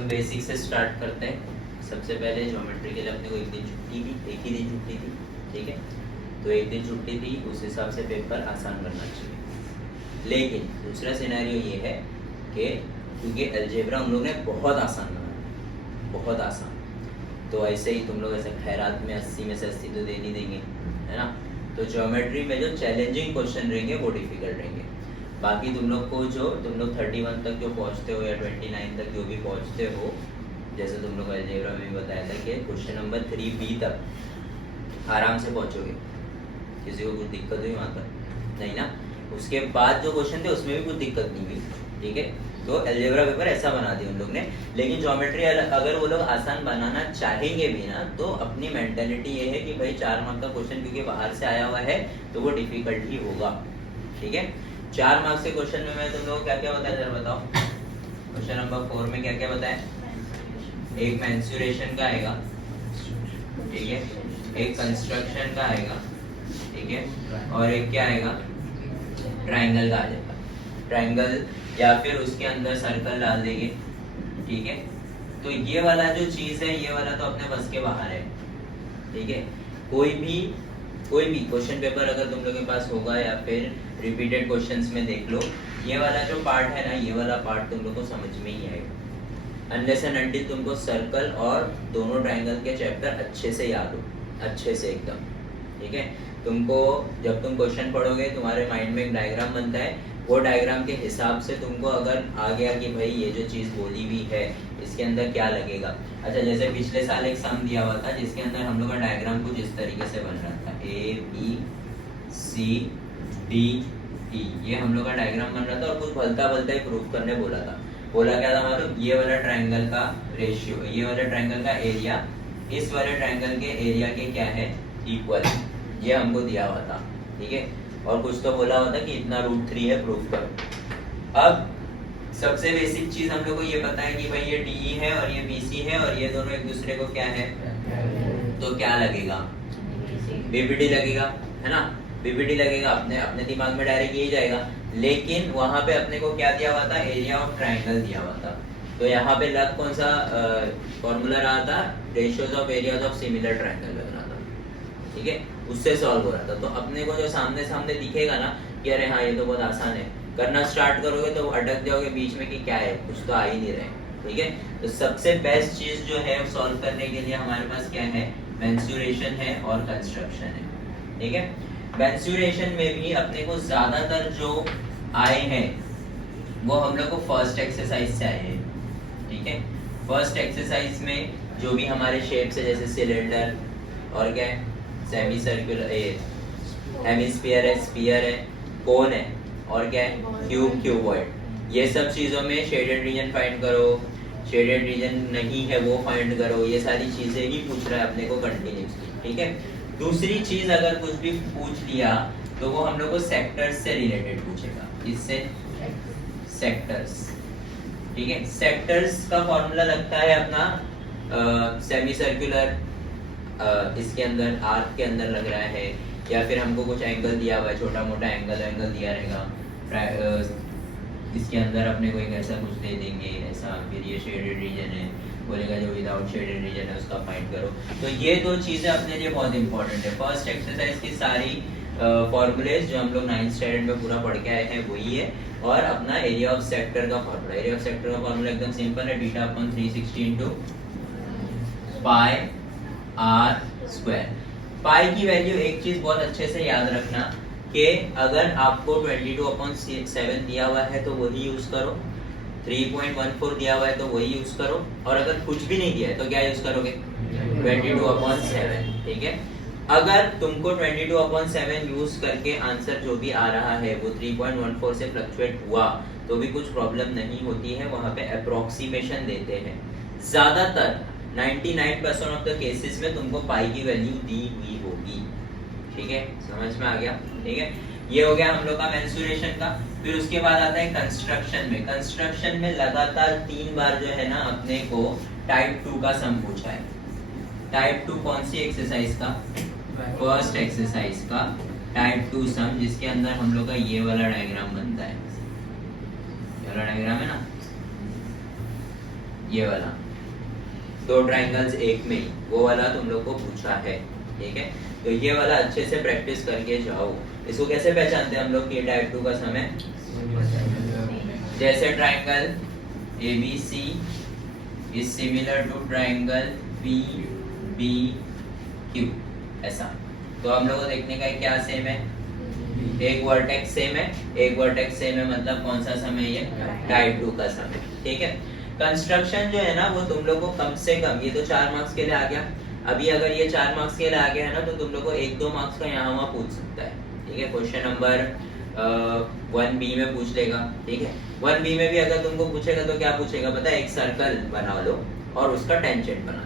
हम बेसिक से स्टार्ट करते हैं। सबसे पहले ज्योमेट्री के लिए अपने को एक दिन छुट्टी थी, एक ही दिन छुट्टी थी, ठीक है। तो एक दिन छुट्टी थी, उस हिसाब से पेपर आसान करना चाहिए। लेकिन दूसरा सिनेरियो ये है कि क्योंकि अलजेब्रा हम लोग ने बहुत आसान बनाया, बहुत आसान, तो ऐसे ही तुम लोग ऐसे खैरात में 80 में से 80 तो दे नहीं देंगे, है ना। तो ज्योमेट्री में जो चैलेंजिंग क्वेश्चन रहेंगे वो डिफिकल्ट रहेंगे। बाकी तुम लोग को जो तुम लोग 31 तक जो पहुंचते हो या 29 तक जो भी पहुंचते हो, जैसे तुम लोग अलजेब्रा में भी बताया था कि क्वेश्चन नंबर 3B तक आराम से पहुंचोगे, किसी को कुछ दिक्कत हुई वहाँ तक नहीं ना। उसके बाद जो क्वेश्चन थे उसमें भी कुछ दिक्कत नहीं हुई, ठीक है। तो अलजेब्रा पेपर ऐसा बना दिया उन लोग ने। लेकिन ज्योमेट्री अगर वो लोग आसान बनाना चाहेंगे भी ना, तो अपनी मेंटेलिटी ये है कि भाई 4 मार्क्स का क्वेश्चन क्योंकि बाहर से आया हुआ है तो वो डिफिकल्ट ही होगा, ठीक है। 4 मार्क्स के क्वेश्चन में मैं तुम लोगों को क्या क्या बताया जरा बताओ। क्वेश्चन नंबर 4 में क्या क्या बताया? एक मेंसुरेशन का आएगा, ठीक है, एक कंस्ट्रक्शन का आएगा, ठीक है, और एक क्या आएगा? ट्रायंगल का आ जाएगा। ट्रायंगल या फिर उसके अंदर सर्कल डाल देंगे, ठीक है। तो ये वाला जो चीज है, ये वाला तो अपने बस के बाहर है, ठीक है। कोई भी क्वेश्चन पेपर अगर तुम लोगों के पास होगा या फिर रिपीटेड क्वेश्चंस में देख लो, ये वाला जो पार्ट है ना, ये वाला पार्ट तुम लोग को समझ में ही आएगा अनलेस एंड अनटिल तुमको सर्कल और दोनों ट्रायंगल के चैप्टर अच्छे से याद हो, अच्छे से एकदम, ठीक है। तुमको जब तुम क्वेश्चन पढ़ोगे तुम्हारे माइंड में एक डायग्राम बनता है, वो डायग्राम के हिसाब से तुमको अगर आ गया कि भाई ये जो चीज़ बोली हुई है इसके अंदर क्या लगेगा। अच्छा, जैसे पिछले साल एक सम दिया हुआ था जिसके अंदर हम लोग का डायग्राम कुछ इस तरीके से बन रहा था, ABCDE, ये हम लोग का डायग्राम बन रहा था। और कुछ भलता भलता ही प्रूफ करने बोला था। बोला क्या था मालूम? ये वाला ट्रायंगल का रेशियो, ये वाला ट्रायंगल का एरिया इस वाले ट्रायंगल के एरिया के क्या है? इक्वल, ये हमको दिया हुआ था, ठीक है। और कुछ तो बोला हुआ था कि इतना √3 है, प्रूफ करो। अब सबसे बेसिक चीज हम लोग को ये पता है कि भाई ये DE है और ये BC है और ये दोनों एक दूसरे को क्या है, तो क्या लगेगा? BBD लगेगा, है ना। BBD लगेगा, अपने दिमाग में डायरेक्ट यही जाएगा। लेकिन वहां पे अपने को क्या दिया हुआ था? एरिया ऑफ ट्रायंगल दिया हुआ था। तो यहाँ पे लग कौन सा फॉर्मूला रहा था? Ratios of areas of similar triangle लगना था, ठीक है। उससे सॉल्व हो रहा था। तो अपने को जो सामने सामने दिखेगा ना कि अरे हाँ ये तो बहुत आसान है, करना स्टार्ट करोगे तो अटक जाओगे बीच में कि क्या है, कुछ तो आ ही नहीं रहे, ठीक है। तो सबसे बेस्ट चीज जो है सॉल्व करने के लिए हमारे पास क्या है? मेंसुरेशन है और कंस्ट्रक्शन है, ठीक है। मेंसुरेशन में भी अपने को ज्यादातर जो आए हैं वो हम लोग को फर्स्ट एक्सरसाइज से आए हैं, ठीक है। फर्स्ट एक्सरसाइज में जो भी हमारे शेप्स है, जैसे सिलेंडर और क्या है, सेमी सर्कुलर, हेमिस्फीयर है, स्फीयर है, कोन है और क्या है, क्यूब, क्यूबॉइड। ये सब चीजों में शेडेड रीजन फाइंड करो, शेडेड रीजन नहीं है वो फाइंड करो, ये सारी चीजें ही पूछ रहा है अपने को कंटिन्यूसली, ठीक है। दूसरी चीज अगर कुछ भी पूछ लिया तो वो हम लोग को सेक्टर्स से रिलेटेड पूछेगा। इससे सेक्टर्स, ठीक है। सेक्टर्स का फॉर्मूला लगता है अपना सेमी सर्कुलर, इसके अंदर आर्क के अंदर लग रहा है, या फिर हमको कुछ एंगल दिया हुआ है, छोटा मोटा एंगल दिया रहेगा, इसके अंदर अपने को एक ऐसा कुछ दे देंगे ऐसा, फिर ये शेडेड रीजन है, बोलेगा जो विदाउट शेडेड रीजन है उसका फाइंड करो। तो ये दो चीजें अपने लिए बहुत इंपॉर्टेंट है। फर्स्ट एक्सरसाइज की सारी फॉर्मूलेज जो हम लोग 9th स्टैंडर्ड में पूरा पढ़ के आए हैं वही है, और अपना एरिया ऑफ सेक्टर का फॉर्मूला। एरिया ऑफ सेक्टर का फॉर्मूला एकदम सिंपल है, β/360 × πr²। पाई की वैल्यू एक चीज बहुत अच्छे से याद रखना कि अगर आपको 22/7 दिया हुआ है तो वही यूज करो, 3.14 दिया हुआ है तो वही यूज करो, और अगर कुछ भी नहीं दिया है तो क्या यूज करोगे? 22/7, ठीक है। अगर तुमको 22/7 यूज करके आंसर जो भी आ रहा है वो 3.14 से फ्लक्चुएट हुआ तो भी कुछ प्रॉब्लम नहीं होती है, वहां पे अप्रोक्सीमेशन देते हैं। ज्यादातर 99% ऑफ द केसेस में तुमको पाई की वैल्यू दी हुई होगी, ठीक है। समझ में आ गया, ठीक है। ये हो गया हम लोग का मेंसुरेशन का। फिर उसके बाद आता है कंस्ट्रक्शन में। कंस्ट्रक्शन में लगातार 3 बार जो है ना अपने को टाइप 2 का सम पूछा है। टाइप 2 कौन सी एक्सरसाइज का? फर्स्ट एक्सरसाइज का टाइप 2 सम, जिसके अंदर हम लोग का ये वाला डायग्राम बनता है। ये वाला डायग्राम है ना, ये वाला, दो ट्राइंगल्स एक में ही, वो वाला तुम लोग को पूछा है, ठीक है। तो ये वाला अच्छे से प्रैक्टिस करके जाओ। इसको कैसे पहचानते हैं हम लोग कि टाइप 2 का सम है? जैसे triangle ABC is similar to triangle PBQ, ऐसा। तो हम लोग को देखने का क्या सेम है? एक वर्टेक्स सेम है, एक वर्टेक्स सेम है, मतलब कौन सा सम है ये? टाइप 2 का सम है, ठीक है। कंस्ट्रक्शन जो है ना वो तुम लोग को कम से कम, ये तो 4 मार्क्स के लिए आ गया। अभी अगर ये 4 मार्क्स के लिए आ गया है ना, तो तुम लोग को 1-2 मार्क्स का यहाँ वहाँ पूछ सकता है, ठीक है। क्वेश्चन नंबर 1B में पूछ लेगा, ठीक है। 1B में भी अगर तुमको पूछेगा तो क्या पूछेगा पता है? एक सर्कल बना लो और उसका टेंजेंट बना लो।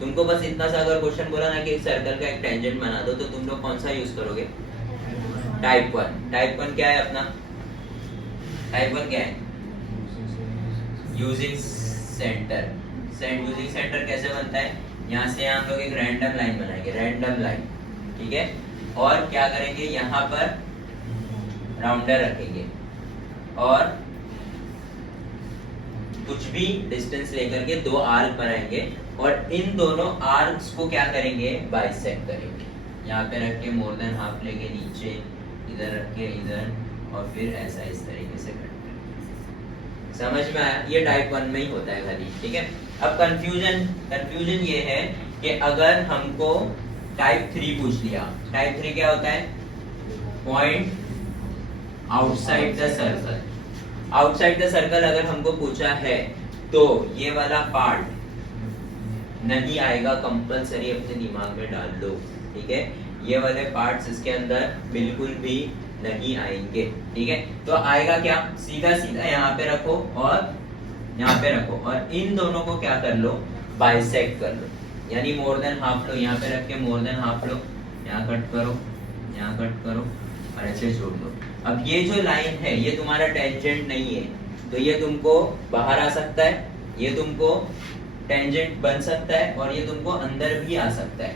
तुमको बस इतना सा अगर क्वेश्चन बोला ना कि एक सर्कल का एक टेंजेंट बना दो, तो तुम लोग कौन सा यूज करोगे? टाइप 1। टाइप 1 क्या है अपना? टाइप 1 क्या है? Using centre. यूजिंग सेंटर कैसे बनता है? यहाँ से हम लोग एक रैंडम लाइन बनाएंगे, रैंडम लाइन, ठीक है। और क्या करेंगे? यहाँ पर राउंडर रखेंगे और कुछ भी डिस्टेंस लेकर के 2 आर्क बनाएंगे और इन दोनों आर्क्स को क्या करेंगे? बाइसेक्ट करेंगे। यहाँ पे रख के मोर देन हाफ लेके नीचे, इधर रख के इधर, और फिर ऐसा इस तरीके से कट करेंगे। समझ में आया? ये टाइप 1 में ही होता है खाली, ठीक है। अब कंफ्यूजन ये है कि अगर हमको टाइप 3 पूछ लिया, टाइप 3 क्या होता है? Point outside the circle. Outside the circle अगर हमको पूछा है तो ये वाला पार्ट नहीं आएगा, कंपलसरी अपने दिमाग में डाल लो, ठीक है। ये वाले पार्ट्स इसके अंदर बिल्कुल भी नहीं आएंगे, ठीक है। तो आएगा क्या? सीधा सीधा यहाँ पे रखो और यहाँ पे रखो, और इन दोनों को क्या कर लो? बाइसेक्ट कर लो, यानी मोर देन हाफ लो। यहाँ पे रख के मोर देन हाफ लो, यहाँ कट करो, यहाँ कट करो और ऐसे जोड़ दो। अब ये जो लाइन है ये तुम्हारा टेंजेंट नहीं है, तो ये तुमको बाहर आ सकता है, ये तुमको टेंजेंट बन सकता है, और ये तुमको अंदर भी आ सकता है,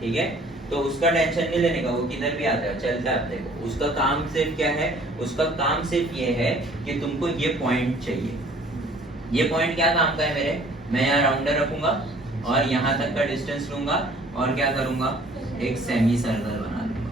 ठीक है। तो उसका टेंशन नहीं लेने का, वो किधर भी आता है, चलता है अपने को। उसका काम सिर्फ क्या है? उसका काम सिर्फ ये है कि तुमको ये पॉइंट चाहिए। ये पॉइंट क्या काम का है मेरे? मैं यहाँ राउंडर रखूंगा और यहाँ तक का डिस्टेंस लूंगा और क्या करूंगा? एक सेमी सर्कल बना लूंगा,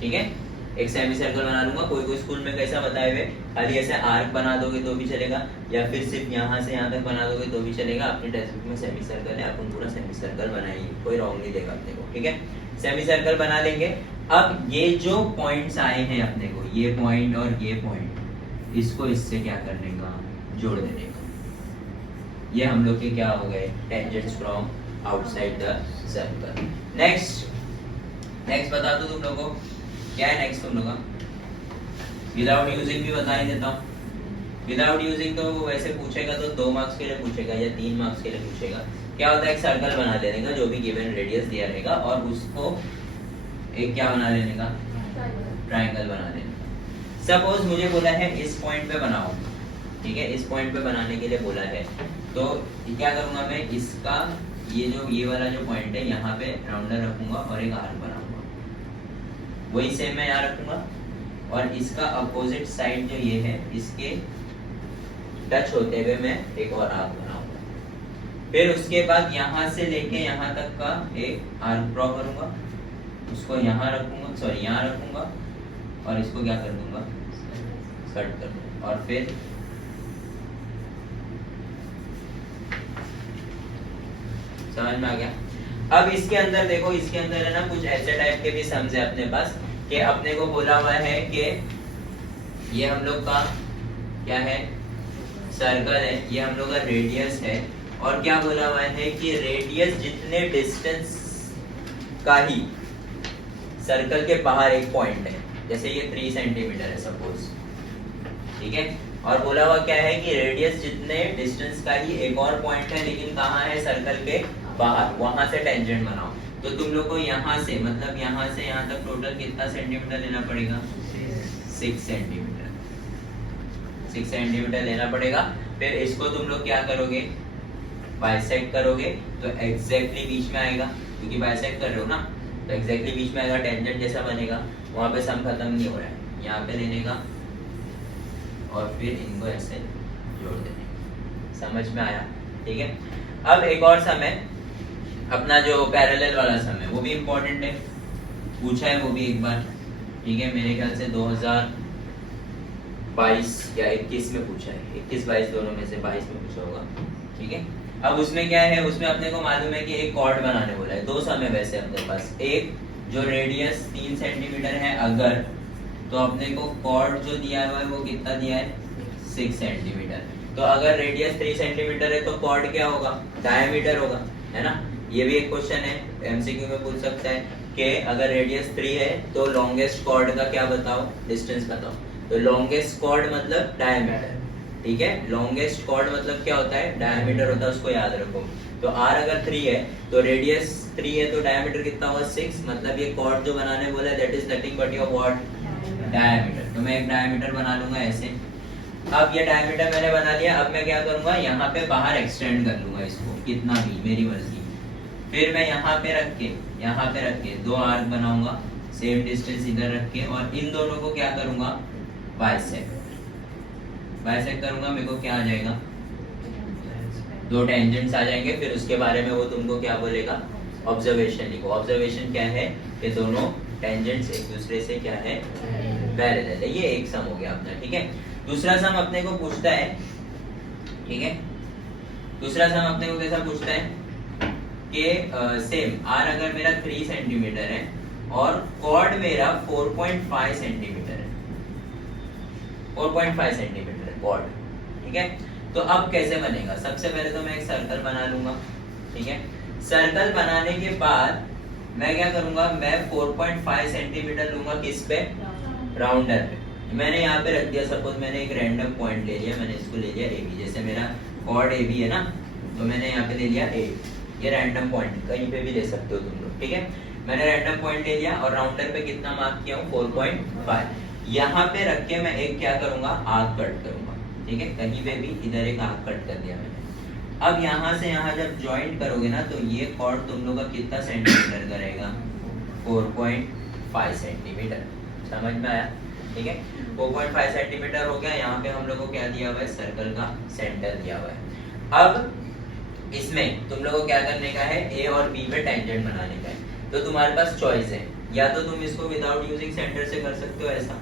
ठीक है। एक सेमी सर्कल बना लूंगा। कोई स्कूल में कैसा बताए हुए, खाली ऐसे आर्क बना दोगे तो भी चलेगा, या फिर सिर्फ यहाँ से यहाँ तक बना दोगे तो भी चलेगा। अपने टेक्स्ट बुक में सेमी सर्कल है, अपन पूरा सेमी सर्कल बनाएंगे, कोई रॉन्ग नहीं देगा अपने को, ठीक है। सेमी सर्कल बना लेंगे। अब ये जो पॉइंट्स आए हैं अपने को, ये पॉइंट और ये पॉइंट, इसको इससे क्या करने का? जोड़ देने का। ये हम लोग के क्या हो गए? Tangents from outside the circle. Next बता दो तुम लोगों को क्या है? नेक्स्ट तुम लोग विदाउट यूजिंग भी बता ही देता हूँ। विदाउट यूजिंग तो वैसे पूछेगा तो 2 मार्क्स के लिए पूछेगा या 3 मार्क्स के लिए पूछेगा। क्या होता है? एक सर्कल बना लेने का, जो भी गिवन रेडियस दिया रहेगा, और उसको एक क्या बना लेने का? ट्राइंगल बना लेने का। सपोज मुझे बोला है इस पॉइंट पे बनाओ, ठीक है। इस पॉइंट पे बनाने के लिए बोला है, तो क्या करूंगा मैं? इसका ये वाला जो पॉइंट है यहाँ पे राउंडर रखूंगा और एक आर्क बनाऊंगा, वही सेम मैं यहाँ रखूंगा, और इसका अपोजिट साइड जो ये है, इसके टच होते हुए मैं एक और आर्क बनाऊंगा। फिर उसके बाद यहाँ से लेके यहाँ तक का एक आर्क ड्रॉ करूंगा, उसको यहाँ रखूंगा, सॉरी यहाँ रखूंगा, और इसको क्या कर दूंगा? कट कर दूंगा। और फिर समझ में आ गया? अब इसके अंदर देखो, इसके अंदर है ना कुछ ऐसे टाइप के भी सम्स है अपने पास, कि अपने को बोला हुआ है कि ये हम लोग का क्या है? सर्कल है, ये हम लोग का रेडियस है, और क्या बोला हुआ है कि रेडियस जितने डिस्टेंस का ही सर्कल के बाहर एक पॉइंट है, जैसे ये 3 सेंटीमीटर है सपोज, ठीक है। और बोला हुआ क्या है कि रेडियस जितने डिस्टेंस का ही एक और पॉइंट है, लेकिन कहाँ है? सर्कल के बाहर, वहां से टेंजेंट बनाओ। तो तुम लोग को यहाँ से, मतलब यहाँ से यहाँ तक टोटल कितना सेंटीमीटर लेना पड़ेगा? 6 सेंटीमीटर। 6 सेंटीमीटर लेना पड़ेगा। फिर इसको तुम लोग क्या करोगे? बाइसेक्ट करोगे, तो एग्जैक्टली बीच में आएगा, क्योंकि बाइसेक्ट कर रहे हो ना, तो एग्जैक्टली बीच में आएगा, टेंजेंट जैसा बनेगा। वहां पे सम खत्म नहीं हो रहा है, यहाँ पे लेने का और फिर इनको ऐसे जोड़ देने। समझ में आया? ठीक है। अब एक और सम है अपना जो पैरेलल वाला सम है, वो भी इम्पोर्टेंट है, पूछा है वो भी एक बार। ठीक है, मेरे ख्याल से 2022 या 21 में पूछा है, 21-22 दोनों में से 22 में पूछा होगा। ठीक है, अब उसमें क्या है, उसमें अपने को मालूम है कि एक कॉर्ड बनाने बोला है। दो सम है वैसे अपने पास, एक जो रेडियस 3 सेंटीमीटर है अगर, तो अपने को कॉर्ड जो दिया हुआ है वो कितना दिया है, 6 सेंटीमीटर। तो अगर रेडियस 3 सेंटीमीटर है तो कॉर्ड क्या होगा, डायमीटर होगा, है ना। ये भी एक क्वेश्चन है, एमसीक्यू में पूछ सकता है कि अगर रेडियस 3 है तो लॉन्गेस्ट कॉर्ड का क्या बताओ, डिस्टेंस बताओ। तो लॉन्गेस्ट कॉर्ड मतलब डायमीटर। ठीक है, लॉन्गेस्ट कॉर्ड मतलब क्या होता है, डायमीटर होता है, उसको याद रखो। तो r अगर 3 है तो रेडियस 3 है तो डायमीटर कितना होगा, 6। मतलब ये कॉर्ड जो बनाने बोला है that is nothing but your what, diameter. तो मैं एक डायमीटर बना लूंगा ऐसे। अब ये डायमीटर मैंने बना लिया, अब मैं क्या करूंगा, यहाँ पे बाहर एक्सटेंड कर लूंगा इसको कितना भी, मेरी मर्जी। फिर मैं यहाँ पे रख के दो आर्क बनाऊंगा, सेम डिस्टेंस इधर रख के, और इन दोनों को क्या करूंगा, बाइसेक्ट करूंगा। मेरे को क्या आ जाएगा, दो टेंजेंट्स आ जाएंगे। फिर उसके बारे में वो तुमको क्या बोलेगा, ऑब्जर्वेशन लिखो। ऑब्जर्वेशन क्या है कि दोनों टेंजेंट्स एक दूसरे से क्या है, पैरेलल है। ये एक सम हो गया अपना। ठीक है, दूसरा सम अपने को पूछता है, ठीक है, दूसरा सम अपने को कैसा पूछता है कि सेम r अगर मेरा 3 सेंटीमीटर है और कॉर्ड मेरा 4.5 सेंटीमीटर है, 4.5 सेंटीमीटर है कॉर्ड। ठीक है, तो अब कैसे बनेगा, सबसे पहले तो मैं एक सर्कल बना लूंगा। ठीक है, सर्कल बनाने के बाद मैं क्या करूंगा, मैं 4.5 सेंटीमीटर लूंगा किस पे, राउंडर पे। मैंने यहाँ पे रख दिया, सपोज मैंने एक रैंडम पॉइंट ले लिया, मैंने इसको ले लिया AB। जैसे मेरा कॉर्ड AB है ना, तो मैंने यहाँ पे ले लिया A। ये रैंडम पॉइंट कहीं पे भी ले सकते हो तुम लोग। ठीक है, मैंने रैंडम पॉइंट ले लिया और राउंडर पे कितना मार्क किया हूँ, 4.5। यहाँ पे रख के मैं एक क्या करूंगा, आर्क कट करूंगा। ठीक है, कहीं पे भी इधर एक आर्क कट कर दिया मैंने। अब यहाँ से यहाँ जब ज्वाइंट करोगे ना, तो ये कॉर्ड तुम लोग का कितना सेंटीमीटर करेगा, 4.5 सेंटीमीटर। समझ में आया? ठीक है, 4.5 सेंटीमीटर हो गया। यहाँ पे हम लोग को क्या दिया हुआ है, सर्कल का सेंटर दिया हुआ है। अब इसमें तुम लोगों को क्या करने का है, ए और बी पे टेंजेंट बनाने का है। तो तुम्हारे पास चॉइस है, या तो तुम इसको विदाउट यूजिंग सेंटर से कर सकते हो, ऐसा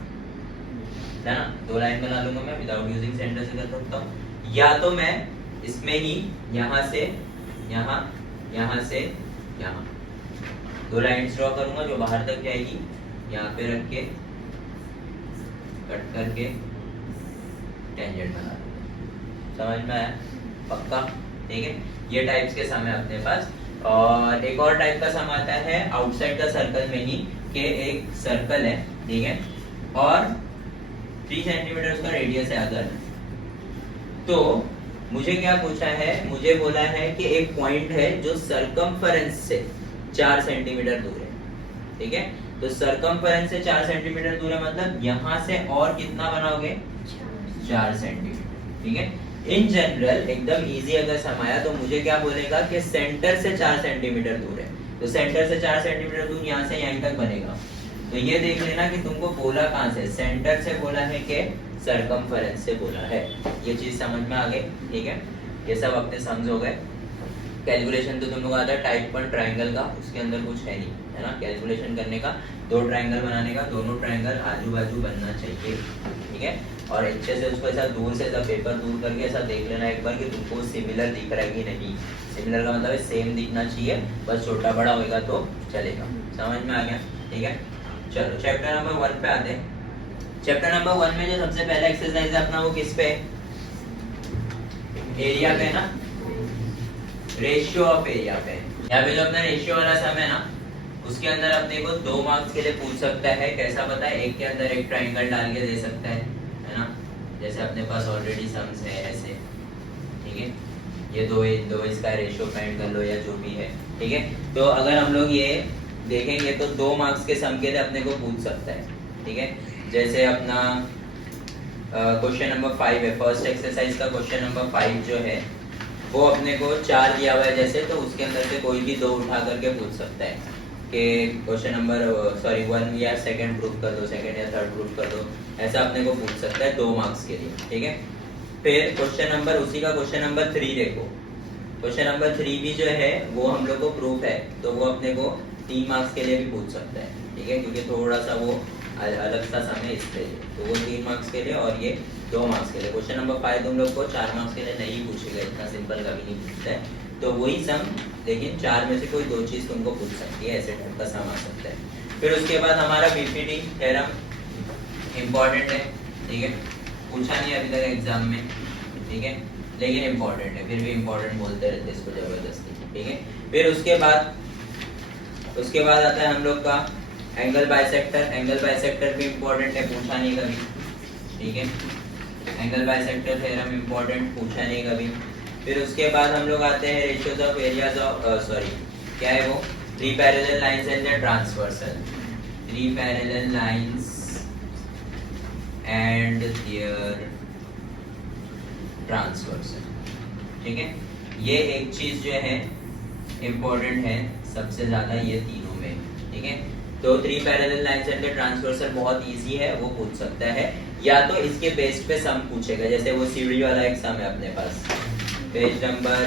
है ना, दो लाइन बना लूंगा मैं, विदाउट यूजिंग सेंटर से कर सकता हूँ। या तो मैं इसमें ही यहाँ से यहाँ, यहाँ से यहाँ दो लाइन्स ड्रॉ करूंगा जो बाहर तक जाएगी, यहाँ पे रख के कट करके टेंजेंट बना दूंगा। समझ में आया? पक्का? ठीक है, ये टाइप्स के सम है अपने पास। और एक और टाइप का सम आता है आउटसाइड द सर्कल में ही, कि एक सर्कल है, ठीक है, और 3 सेंटीमीटर उसका रेडियस है अगर, तो मुझे क्या पूछा है, मुझे बोला है कि एक पॉइंट है जो सरकमफेरेंस से 4 सेंटीमीटर दूर है। ठीक है, तो सरकमफेरेंस से 4 सेंटीमीटर दूर है, मतलब यहाँ से और कितना बनाओगे, 4 सेंटीमीटर। ठीक है, इन जनरल एकदम इजी अगर समाया तो मुझे क्या बोलेगा कि सेंटर से 4 सेंटीमीटर दूर है। तो सेंटर से 4 सेंटीमीटर दूर यहाँ से यहीं तक बनेगा। तो ये देख लेना कि तुमको बोला कहाँ से, सेंटर से बोला है कि सरकमफेरेंस से बोला है। ये चीज समझ में आ गई? ठीक है, ये सब अपने समझ हो गए। कैलकुलेशन तो तुम लोग आता है टाइप 1 ट्रायंगल का, उसके अंदर कुछ है नहीं, है ना। कैलकुलेशन करने का, दो ट्रायंगल बनाने का, दोनों ट्रायंगल आजू बाजू बनना चाहिए। ठीक है, और अच्छे से उसको ऐसा दूर से ऐसा पेपर दूर करके ऐसा देख लेना एक बार कि तुमको सिमिलर दिख रहा है कि नहीं। सिमिलर का मतलब है सेम दिखना चाहिए, बस छोटा बड़ा होगा तो चलेगा। समझ में आ गया? ठीक है, चलो चैप्टर नंबर 1 पे आते हैं। चैप्टर नंबर 1 में जो सबसे पहला एक्सरसाइज है अपना, वो किस पे, एरिया पे ना, रेशियो ऑफ एरिया पे। यहाँ पे जो अपना रेशियो वाला सम है ना, उसके अंदर अपने को 2 मार्क्स के लिए पूछ सकता है। कैसा पता है, एक के अंदर एक ट्रायंगल डाल के दे सकता है ना, जैसे अपने पास ऑलरेडी सम्स है ऐसे। ठीक है, ये दो इसका रेशियो फाइंड कर लो या जो भी है। ठीक है, तो अगर हम लोग ये देखेंगे तो 2 मार्क्स के सम के लिए अपने को पूछ सकता है। ठीक है, जैसे अपना क्वेश्चन नंबर 5 है, फर्स्ट एक्सरसाइज का क्वेश्चन नंबर 5 जो है वो अपने को 4 दिया हुआ है जैसे, तो उसके अंदर से कोई भी 2 उठा करके पूछ सकता है कि क्वेश्चन नंबर 1 या सेकंड प्रूफ कर दो, सेकंड या थर्ड प्रूफ कर दो, ऐसा अपने को पूछ सकता है 2 मार्क्स के लिए। ठीक है, फिर क्वेश्चन नंबर उसी का क्वेश्चन नंबर 3 देखो। क्वेश्चन नंबर 3 भी जो है वो हम लोग को प्रूफ है, तो वो अपने को 3 मार्क्स के लिए भी पूछ सकता है, ठीक है, क्योंकि थोड़ा सा वो अलग सा समय इसके लिए, तो वो 3 मार्क्स के लिए और ये 2 मार्क्स के लिए। क्वेश्चन नंबर 5 तुम लोग को 4 मार्क्स के लिए नहीं पूछेगा, इतना सिंपल कभी नहीं पूछता है, तो वही सम, लेकिन 4 में से कोई 2 चीज तुमको पूछ सकती है, ऐसे टाइप का सम आ सकता है। फिर उसके बाद हमारा बीपीटी थ्योरम इम्पोर्टेंट है, ठीक है, पूछा नहीं अभी तक एग्जाम में, ठीक है, लेकिन इम्पोर्टेंट है, फिर भी इम्पोर्टेंट बोलते रहते हैं इसको जबरदस्ती, ठीक है। फिर उसके बाद आता है हम लोग का एंगल बाइसेक्टर। एंगल बाइसेक्टर भी इम्पोर्टेंट है, पूछा नहीं कभी, ठीक है, एंगल बाइसेक्टर थ्योरम इम्पोर्टेंट, पूछा नहीं कभी। फिर उसके बाद हम लोग आते हैं रेशियोज ऑफ एरियाज ऑफ क्या है वो, 3 parallel lines and their transversal, 3 parallel lines and their transversal, ठीक है। ये एक चीज जो है इम्पोर्टेंट है सबसे ज्यादा ये तीनों में, ठीक है। तो 3 पैरेलल लाइंस एंड ट्रांसवर्सल बहुत इजी है, वो पूछ सकता है, या तो इसके बेस पे सम पूछेगा, जैसे वो सीढ़ी वाला एक सम है अपने पास, पेज नंबर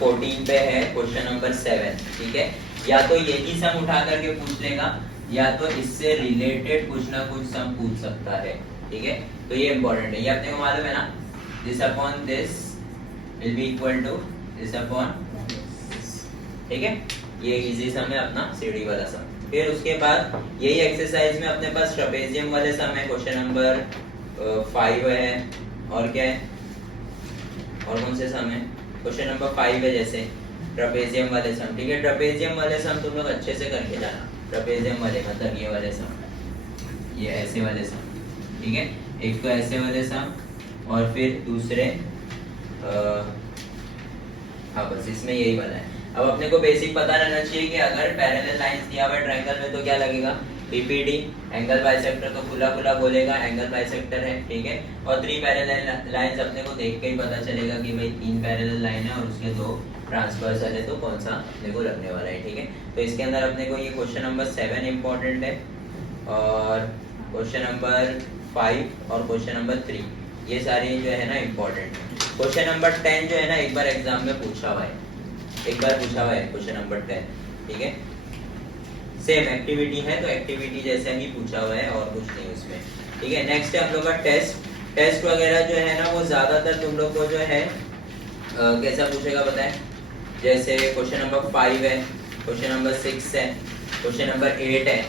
14 पे है, क्वेश्चन नंबर 7, ठीक है, या तो यही सम उठा करके पूछ लेगा, या तो इससे रिलेटेड कुछ ना कुछ सम पूछ सकता है, ठीक है। तो ये इंपॉर्टेंट है, ये अपने को मालूम है ना, this upon this will be equal to this upon, ठीक है, ये इजी सम है अपना सीढ़ी वाला सम। फिर उसके बाद यही एक्सरसाइज में अपने पास ट्रेपेजियम वाले सम है, क्वेश्चन नंबर 5 है, और क्या है, और कौन से सम है, क्वेश्चन नंबर 5 है जैसे ट्रेपेजियम वाले सम, ठीक है। ट्रेपेजियम वाले सम तुम लोग अच्छे से करके जाना, ट्रेपेजियम वाले मतलब ये वाले सम, ये ऐसे वाले सम, ठीक है, एक तो ऐसे वाले सम, और फिर दूसरे हाँ बस इसमें यही वाला है। अब अपने को बेसिक पता रहना चाहिए कि अगर पैरेलल लाइंस दिया हुआ है ट्रायंगल में तो क्या लगेगा, बीपीडी, एंगल बाइसेक्टर तो खुला खुला बोलेगा एंगल बाइसेक्टर है, ठीक है। और 3 पैरेलल लाइंस अपने को देख के ही पता चलेगा कि भाई 3 पैरेलल लाइन है और उसके 2 ट्रांसवर्सल है, तो कौन सा अपने को लगने वाला है, ठीक है। तो इसके अंदर अपने को ये क्वेश्चन नंबर 7 इंपॉर्टेंट है, और क्वेश्चन नंबर 5 और क्वेश्चन नंबर 3 ये सारे जो है ना इम्पोर्टेंट है। क्वेश्चन नंबर 10 जो है ना एक बार एग्जाम में पूछा हुआ है, एक बार पूछा हुआ है क्वेश्चन नंबर 10, ठीक है, सेम एक्टिविटी है तो एक्टिविटी जैसे ही पूछा हुआ है और कुछ नहीं उसमें, ठीक है। नेक्स्ट है हम लोग का टेस्ट वगैरह जो है ना वो ज्यादातर तुम लोग को जो है कैसा पूछेगा पता है, जैसे क्वेश्चन नंबर 5 है, क्वेश्चन नंबर 6 है, क्वेश्चन नंबर 8 है,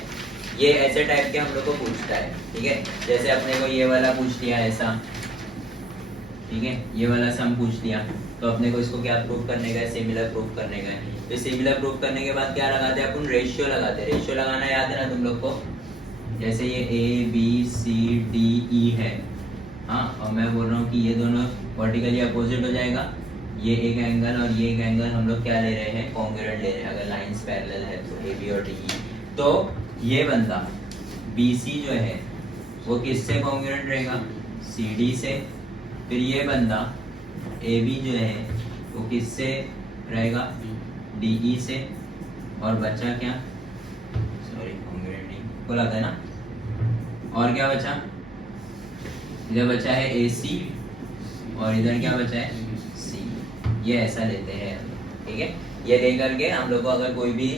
ये ऐसे टाइप के हम लोग को पूछता है, ठीक है। जैसे अपने को ये वाला पूछ दिया ऐसा, ठीक है, ये वाला सम पूछ दिया, तो अपने को इसको क्या प्रूव करने का है, सिमिलर प्रूव करने का है। तो सिमिलर प्रूव करने के बाद क्या लगाते हैं अपन, रेशियो लगाते हैं। रेशियो लगाना याद है ना तुम लोग को, जैसे ये A B C D E है, हाँ, और मैं बोल रहा हूँ कि ये दोनों वर्टिकली अपोजिट हो जाएगा, ये एक एंगल और ये एक एंगल हम लोग क्या ले रहे हैं, कॉन्ग्रुएंट ले रहे हैं, अगर लाइंस पैरेलल है तो ए बी और डी ई। तो ये बंदा बी सी जो है वो किससे कॉन्ग्रुएंट रहेगा, सी डी से। फिर ये बंदा ए बी जो है वो किससे रहेगा, डी ई से। और बचा क्या, सॉरी कॉन्ग्रुएंट को लगा है ना, और क्या बचा, इधर बचा है ए सी और इधर क्या बचा है सी। ये ऐसा लेते हैं, ठीक है। ये ले करके हम लोग को अगर कोई भी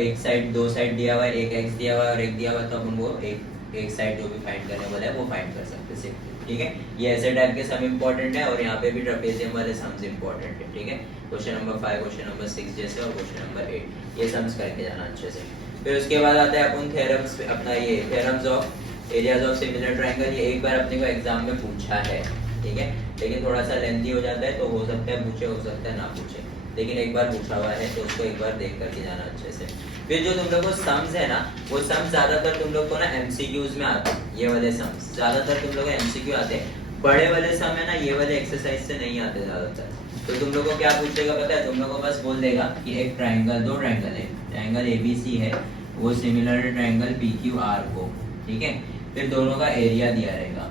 एक साइड, 2 साइड दिया हुआ है, एक एक्स दिया हुआ है और एक दिया हुआ है, तो अपन वो एक साइड जो भी फाइंड करने वाला है वो फाइंड कर सकते हैं, ठीक है। ये ऐसे टाइप के सम इंपॉर्टेंट है, और यहाँ पे भी ट्रेपेजियम वाले सम्स इंपॉर्टेंट है, ठीक है। क्वेश्चन नंबर 5, क्वेश्चन नंबर 6 जैसे, और क्वेश्चन नंबर 8 ये सम्स करके जाना अच्छे से। फिर उसके बाद आता है अपन थ्योरम्स, अपना ये theorems of areas of similar triangle. ये एक बार अपने को एग्जाम में पूछा है, ठीक है, लेकिन थोड़ा सा लेंथी हो जाता है, तो हो सकता है पूछे, हो सकता है ना पूछे, लेकिन एक बार पूछा हुआ है तो उसको एक बार देख करके जाना अच्छे से। फिर जो तुम लोग को सम्स है ना, वो सम्स ज्यादातर तुम लोग को ना एमसीक्यूज में आते हैं, ये वाले सम्स ज्यादातर तुम लोग को एमसीक्यू आते हैं। बड़े वाले सम है ना, ये वाले एक्सरसाइज से नहीं आते ज्यादातर। तो तुम लोग को क्या पूछेगा पता है, तुम लोग को बस बोल देगा कि एक ट्रायंगल, 2 ट्रायंगल है, ट्रायंगल एबीसी है, वो सिमिलर है ट्रायंगल पीक्यूआर को, ठीक है। फिर दोनों का एरिया दिया रहेगा,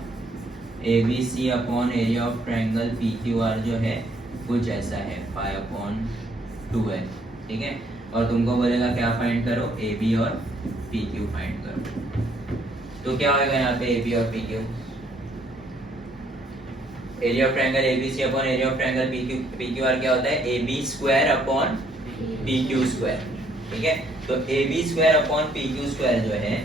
ABC upon area of triangle PQR जो है कुछ ऐसा है 5/2 है, ठीक है। और तुमको बोलेगा क्या फाइंड करो, ए बी और पी क्यू फाइंड करो। तो क्या होगा यहाँ पे ए बी और P Q, area of triangle ABC upon area of triangle PQR क्या होता है, AB square upon PQ square. ठीक है, तो AB square upon PQ square जो है,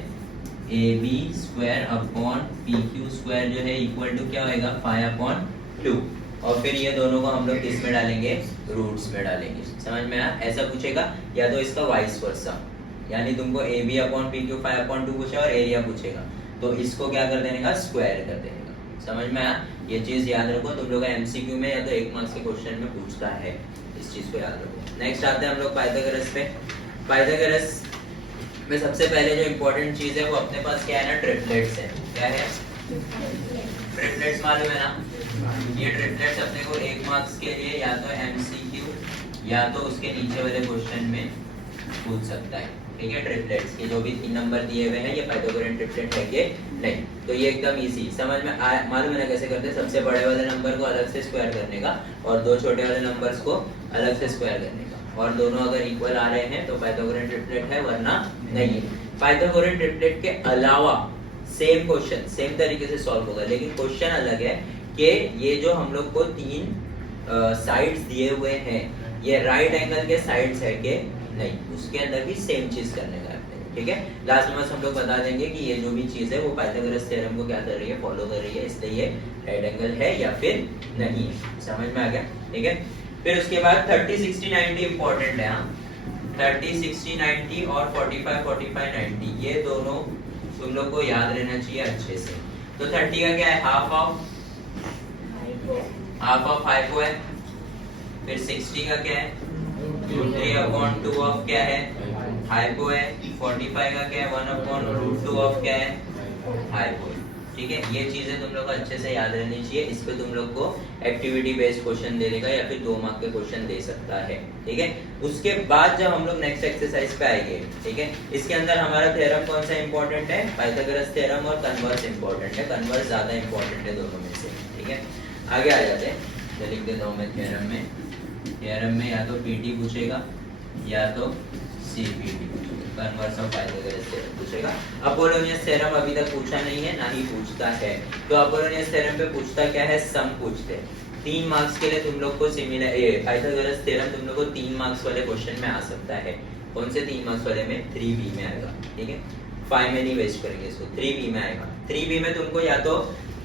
AB square upon PQ square जो है इक्वल टू क्या होएगा, 5/2। और फिर ये दोनों को हम लोग किस में डालेंगे, रूट्स में डालेंगे। समझ में आया? ऐसा पूछेगा, या तो इसका वाइस वर्सा, यानी तुमको AB अपॉन PQ 5/2 पूछा और एरिया पूछेगा, तो इसको क्या कर देने का, स्क्वायर कर देने का। समझ में आया? ये चीज याद रखो, तुम लोग MCQ में या तो 1 मार्क्स के क्वेश्चन में पूछता है, इस चीज को याद रखो। नेक्स्ट आते हैं हम लोग पाइथागोरस पे। पाइथागोरस में सबसे पहले जो इम्पोर्टेंट चीज है वो अपने पास क्या है ना, ट्रिपलेट्स है। क्या है? ट्रिपलेट्स मालूम है ना? ये ट्रिपलेट्स अपने को 1 मार्क्स के लिए या तो MCQ या तो उसके नीचे वाले क्वेश्चन में पूछ सकता है। ठीक है, ट्रिपलेट्स के जो भी 3 नंबर दिए हुए हैं, ये पाइथागोरियन ट्रिपलेट है कि नहीं, तो ये एकदम इजी समझ में मालूम है ना कैसे करते हैं। सबसे बड़े वाले नंबर को अलग से स्क्वायर करने का और 2 छोटे वाले नंबर्स को अलग से स्क्वायर करने का, और दोनों अगर इक्वल आ रहे हैं तो पाइथागोरियन ट्रिपलेट है, वरना नहीं है। पाइथागोरियन ट्रिपलेट के अलावा सेम क्वेश्चन सेम तरीके से सॉल्व होगा, लेकिन क्वेश्चन अलग है कि ये जो हम लोग को 3 साइड्स दिए हुए हैं, ये राइट एंगल के साइड्स है कि नहीं, उसके अंदर भी सेम चीज करने का है। ठीक है, लास्ट में हम लोग बता देंगे कि ये जो भी चीज है वो पाइथागोरस थ्योरम को क्या कर रही है, फॉलो कर रही है, इसलिए ये राइट एंगल है या फिर नहीं है। समझ में आ गया? ठीक है, फिर उसके बाद 30 60 90 इंपॉर्टेंट है। 30 60 90 और 45 45 90 ये दोनों तुम लोग को याद रहना चाहिए अच्छे से। तो 30 का क्या है, हाफ ऑफ हाइपो है। फिर 60 का क्या है, 3/2 ऑफ क्या है, हाइपो है। 45 का क्या है, 1/√2 ऑफ क्या है, हाइपो। ठीक है, ये चीजें तुम लोग को अच्छे से याद रहनी चाहिए। इस पे तुम लोग को एक्टिविटी बेस्ड क्वेश्चन दे देगा या फिर 2 मार्क के क्वेश्चन दे सकता है। ठीक है, उसके बाद जब हम लोग नेक्स्ट एक्सरसाइज पे आएंगे, ठीक है, इसके अंदर हमारा थ्योरम कौन सा इंपॉर्टेंट है, पाइथागोरस थ्योरम और कन्वर्स इंपॉर्टेंट है। कन्वर्स ज्यादा इंपॉर्टेंट है दोनों में से। ठीक है, आगे आ जाते हैं, तो लिख देता हूँ मैं थ्योरम में या तो पीटी पूछेगा या तो सीपीटी पूछेगा, कन्वर्स ऑफ पाइथागोरस थ्योरम पूछेगा। अपोलोनियस थ्योरम अभी तक पूछा नहीं है, ना ही पूछता है। तो अपोलोनियस थ्योरम पे पूछता क्या है, सम पूछते हैं। 3 मार्क्स के लिए तुम लोग को सिमिलर पाइथागोरस थ्योरम तुम लोग को 3 मार्क्स वाले क्वेश्चन में आ सकता है। कौन से 3 मार्क्स वाले में, 3B में आएगा। ठीक है, 5 में नहीं वेस्ट करेंगे इसको, 3B में आएगा। 3B में तुमको या तो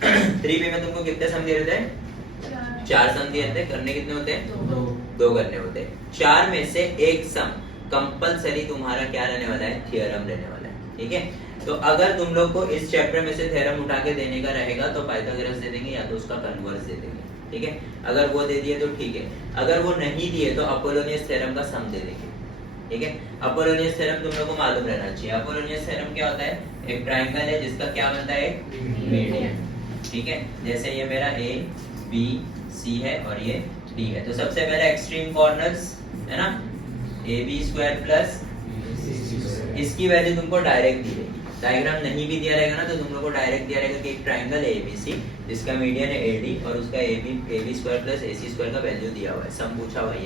3B में तुमको कितने सम दिए रहते हैं, 4 सम दिए रहते हैं। करने कितने होते हैं, 2 करने होते हैं। 4 में से एक सम कंपलसरी तुम्हारा क्या रहने वाला है, थ्योरम रहने वाला है। ठीक है, तो अगर तुम लोग को इस चैप्टर में से थ्योरम उठा के देने का रहेगा तो पाइथागोरस दे देंगे या तो उसका कन्वर्स दे देंगे। ठीक है, अगर वो दे दिए तो ठीक है, अगर वो नहीं दिए तो अपोलोनियस थ्योरम का सम दे देंगे। ठीक है, अपोलोनियस थ्योरम तुम लोग को मालूम रहना चाहिए। अपोलोनियस थ्योरम क्या होता है, एक ट्रायंगल है जिसका क्या बनता है, मीडियन। ठीक है, जैसे ये मेरा A B C है और ये D है, तो सबसे पहले एक्सट्रीम कॉर्नर्स है ना, AB² प्लस इसकी वैल्यू तुमको डायरेक्ट दी रहेगी। डायग्राम नहीं भी दिया रहेगा ना तो तुम लोग को डायरेक्ट दिया रहेगा कि एक ट्रायंगल है ABC जिसका मीडियन है AD और उसका AB² प्लस AC² का वैल्यू दिया हुआ है। सम पूछा हुआ है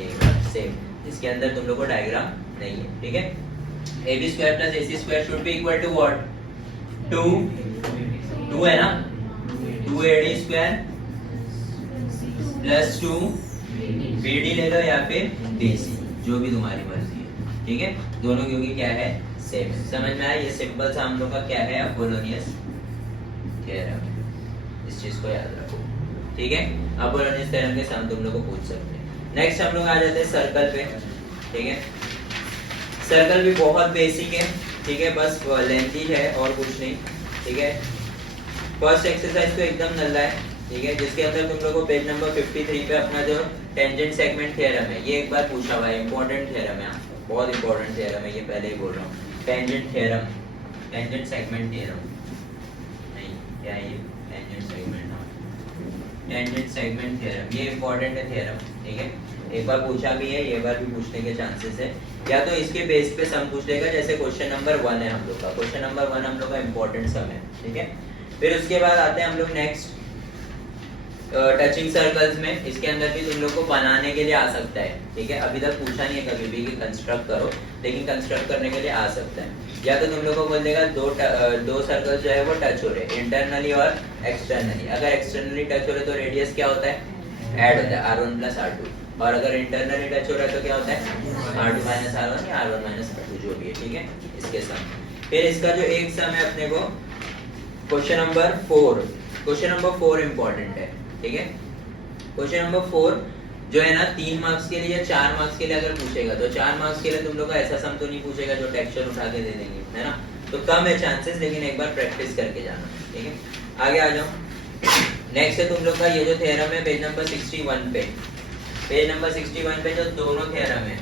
सेम, इसके अंदर तुम लोग को डायग्राम नहीं है। ठीक है, AB² plus AC² should be equal to what, 2 है ना, 2AD² प्लस 2 BD ले लो या फिर DC, जो भी तुम्हारी मर्जी है। ठीक है, दोनों क्योंकि क्या है, सेम। समझ में आया? ये सिंपल सा हम लोग का क्या है, अपोलोनियस थ्योरम। इस चीज को याद रखो। ठीक है, अपोलोनियस थ्योरम के सम तुम लोग को पूछ सकते हैं। नेक्स्ट हम लोग आ जाते हैं सर्कल पे। ठीक है, सर्कल भी बहुत बेसिक है। ठीक है, बस लेंथी है और कुछ नहीं। ठीक है, फर्स्ट एक्सरसाइज तो एकदम नल्ला है। ठीक है, जिसके अंदर तुम लोग को पेज नंबर 53 पे अपना जो टेंजेंट सेगमेंट थ्योरम है, ये एक बार पूछा हुआ है। इंपॉर्टेंट थ्योरम है, बहुत इंपॉर्टेंट थ्योरम है, ये पहले ही बोल रहा हूँ। Tangent theorem, tangent segment theorem नहीं, क्या है ये, tangent segment, tangent segment theorem, ये इंपॉर्टेंट है थ्योरम। ठीक है, एक बार पूछा भी है, ये बार भी पूछने के चांसेस है। या तो इसके बेस पे सम पूछ लेगा, जैसे क्वेश्चन नंबर 1 है हम लोग का। क्वेश्चन नंबर 1 हम लोग का इंपॉर्टेंट सम है। ठीक है, फिर उसके बाद आते हैं हम लोग नेक्स्ट टचिंग सर्कल्स में इसके अंदर भी तुम लोग को बनाने के लिए आ सकता है, ठीक है। अभी तक पूछा नहीं है कभी भी कि कंस्ट्रक्ट करो, लेकिन कंस्ट्रक्ट करने के लिए आ सकता है। या तो तुम लोग को बोल देगा दो सर्कल जो है वो टच हो रहे इंटरनली और एक्सटर्नली। अगर एक्सटर्नली टच हो रहे तो रेडियस क्या होता है, ऐड होता है R1 + R2, और अगर इंटरनली टच हो रहा है तो क्या होता है R2 - R1 या R1 - R2 जो भी है, ठीक है। इसके सम, फिर इसका जो एक सम है अपने को question number 4, question number 4 important है, ठीक है। क्वेश्चन नंबर 4 जो है ना 3 मार्क्स के लिए या 4 मार्क्स के लिए अगर पूछेगा तो 4 मार्क्स के लिए तुम लोग का ऐसा सम तो नहीं पूछेगा जो टेक्सचर उठा के दे देंगे, है ना। तो कम है चांसेस, लेकिन एक बार प्रैक्टिस करके जाना, ठीक है। आगे आ जाओ। नेक्स्ट है तुम लोग का ये जो थ्योरम है पेज नंबर 61 पे, पेज नंबर 61 पे जो दोनों थ्योरम है,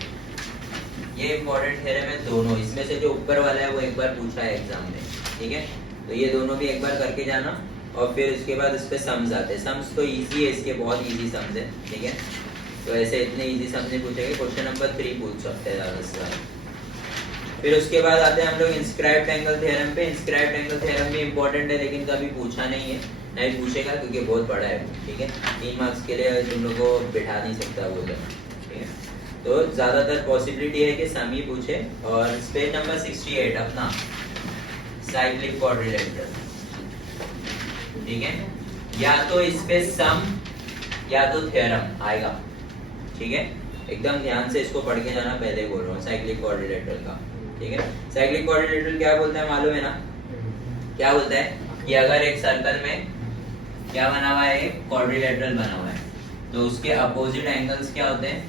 ये इंपॉर्टेंट थ्योरम है दोनों। इसमें से जो ऊपर वाला है वो एक बार पूछा है एग्जाम में, ठीक है। तो ये दोनों भी एक बार करके जाना, और फिर उसके बाद इस पे सम्स आते हैं। सम्स तो इजी है, इसके बहुत इजी सम्स है, ठीक है। तो ऐसे इतने इजी सम्स नहीं पूछेंगे, क्वेश्चन नंबर 3 पूछ सकते हैं ज़्यादा से ज़्यादा। फिर उसके बाद आते हैं हम लोग इंस्क्राइब्ड एंगल थ्योरम पे। इंस्क्राइब्ड एंगल थ्योरम भी इंपॉर्टेंट है, लेकिन कभी पूछा नहीं है, नहीं पूछेगा क्योंकि बहुत बड़ा है, ठीक है। 3 मार्क्स के लिए तुम लोग को बिठा नहीं सकता वो जगह, ठीक है। तो ज़्यादातर पॉसिबिलिटी है कि सम ही पूछे। और पेज नंबर 68 अपना साइक्लिक क्वाड्रिलेटरल, ठीक है। या तो इस पे सम या तो थ्योरम आएगा, ठीक है। एकदम ध्यान से इसको पढ़ के जाना, पहले बोल रहा हूँ साइक्लिक क्वाड्रिलेटरल का, ठीक है। साइक्लिक क्वाड्रिलेटरल क्या बोलता है मालूम है ना, क्या बोलता है कि अगर एक सर्कल में क्या बना हुआ है, एक क्वाड्रिलेटरल बना हुआ है, तो उसके अपोजिट एंगल्स क्या होते हैं,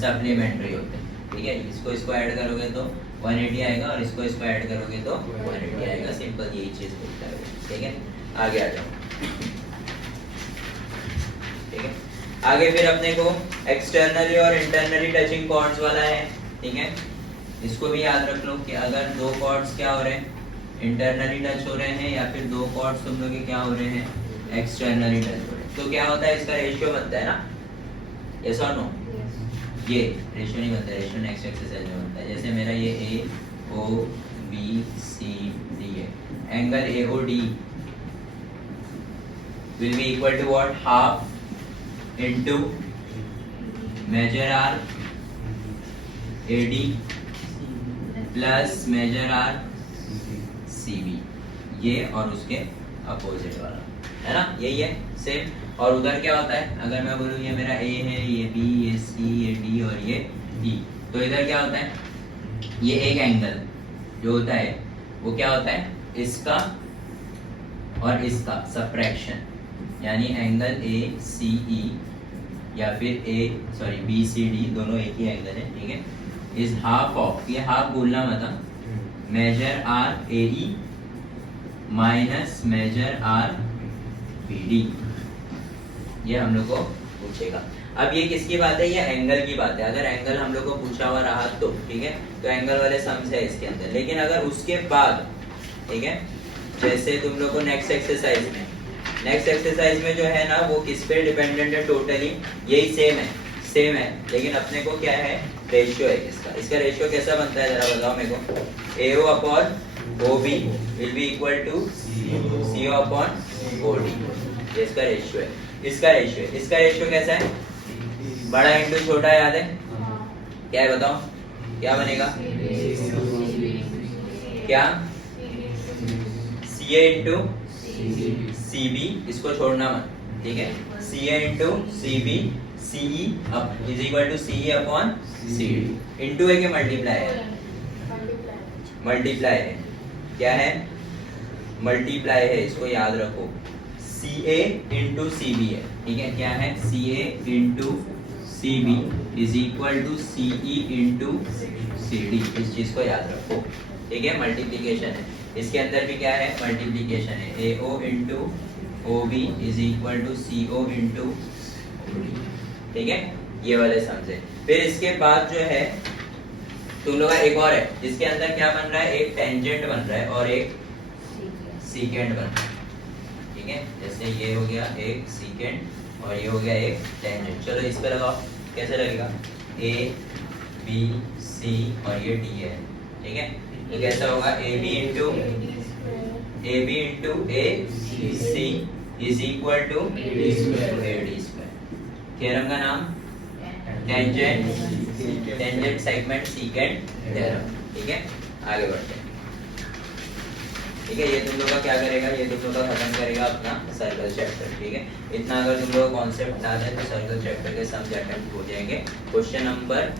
सप्लीमेंट्री होते हैं, ठीक है। इसको ऐड करोगे तो 180 आएगा, और इसको ऐड करोगे तो 180 आएगा। सिंपल यही चीज बोलता है, ठीक है। आगे आ जाओ, ठीक है। आगे फिर अपने को एक्सटर्नली और इंटरनली टचिंग कॉर्ड्स वाला है, ठीक है। इसको भी याद रख लो कि अगर दो कॉर्ड्स क्या हो रहे हैं, इंटरनली टच हो रहे हैं, या फिर दो कॉर्ड्स तुम लोग के क्या हो रहे हैं, एक्सटर्नली टच हो रहे हैं, तो क्या होता है, इसका रेशियो बनता है ना, यस और नो। ये रेशियो नहीं बनता, रेशियो नेक्स्ट एक्सरसाइज में बनता है। जैसे मेरा ये A O B C D है, angle A O D will be equal to what, half into measure R AD plus measure R CB, ये और उसके अपोजिट वाला, है ना, यही है सेम। और उधर क्या होता है, अगर मैं बोलूँ ये मेरा A है, ये B, ये C, ये D और ये E, तो इधर क्या होता है, ये एक एंगल जो होता है वो क्या होता है, इसका और इसका सबट्रैक्शन, यानी एंगल ए सी ई या फिर बी सी डी दोनों एक ही एंगल है, ठीक है। इज हाफ ऑफ, ये हाफ बोलना मतलब measure R A E minus measure R B D, ये हम लोग को पूछेगा। अब ये किसकी बात है, ये एंगल की बात है। अगर एंगल हम लोग को पूछा हुआ रहा तो ठीक है, तो एंगल वाले सम्स है इसके अंदर। लेकिन अगर उसके बाद, ठीक है, जैसे तुम लोग को नेक्स्ट एक्सरसाइज में जो है ना वो किस पे डिपेंडेंट है, टोटली यही सेम है, लेकिन अपने को क्या है, रेशियो है इसका रेशियो कैसा बनता है जरा बताओ मेरे को। AO upon OB will be equal to CO upon OD, ये इसका रेशियो है। इसका रेशियो कैसा है, बड़ा इंटू छोटा, याद है क्या है बताओ, क्या बनेगा, क्या CA इंटू CB, इसको छोड़ना मत, ठीक है। CA into CB CE is equal to CE upon CD। Into है कि मल्टीप्लाई है, मल्टीप्लाई है, क्या है, मल्टीप्लाई है, इसको याद रखो। CA इंटू CB है, ठीक है, क्या है, CA into CB is equal to CE into CD, इस चीज को याद रखो, ठीक है। मल्टीप्लीकेशन है, इसके अंदर भी क्या है, मल्टीप्लीकेशन है। AO into OB is equal to CO into OD, ठीक है, ये वाले समझे। फिर इसके बाद जो है तुम लोग का एक और है, जिसके अंदर क्या बन रहा है, एक टेंजेंट बन रहा है और एक सीकेंट बन रहा है, ठीक है। जैसे ये हो गया एक सीकेंट और ये हो गया एक टेंजेंट। चलो इस पे लगाओ, कैसे लगेगा, A B C और ये D है, ठीक है। तो कैसा होगा, AB into A C is equal to AD square. AD square. Theorem का नाम टेंजेंट सेगमेंट सीकेंट थ्योरम। ठीक है, आगे बढ़ते हैं। ठीक है, ये तुम लोग का क्या करेगा, ये तुम लोग का खत्म करेगा अपना सर्कल चैप्टर। ठीक है, इतना अगर तुम लोग कॉन्सेप्ट याद है तो सर्कल चैप्टर के सम्स अटेम्प्ट हो जाएंगे। क्वेश्चन नंबर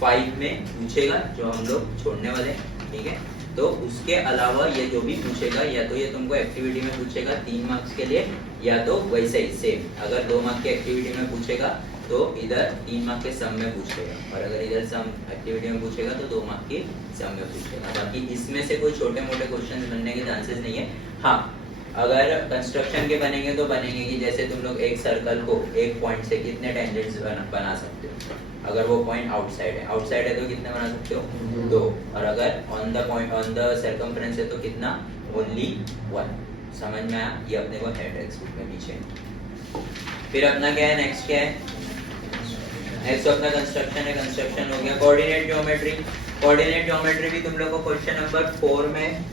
5 में पूछेगा जो हम लोग छोड़ने वाले हैं। ठीक है, तो उसके अलावा ये जो भी पूछेगा या तो ये तुमको एक्टिविटी में पूछेगा 3 मार्क्स के लिए, या तो वैसे ही सेम अगर 2 मार्क्स की एक्टिविटी में पूछेगा तो इधर 3 मार्क्स के सम में पूछेगा, और अगर इधर सम एक्टिविटी में पूछेगा तो 2 मार्क्स की सम में पूछेगा। बाकी इसमें से कोई छोटे मोटे क्वेश्चन बनने के चांसेस नहीं है। हाँ, अगर कंस्ट्रक्शन के बनेंगे तो बनेंगे कि जैसे तुम लोग एक सर्कल को एक पॉइंट से कितने टेंजेंट्स बना सकते हो। अगर वो पॉइंट आउटसाइड है तो कितने बना सकते हो, 2। और अगर on the point on the circumference है तो कितना, ओनली 1। समझ में आया, ये अपने को है टेक्स्ट बुक में पीछे। फिर अपना क्या है, नेक्स्ट क्या है, नेक्स्ट अपना कंस्ट्रक्शन है। कंस्ट्रक्शन हो गया। कोऑर्डिनेट ज्योमेट्री भी तुम लोग को क्वेश्चन नंबर 4 में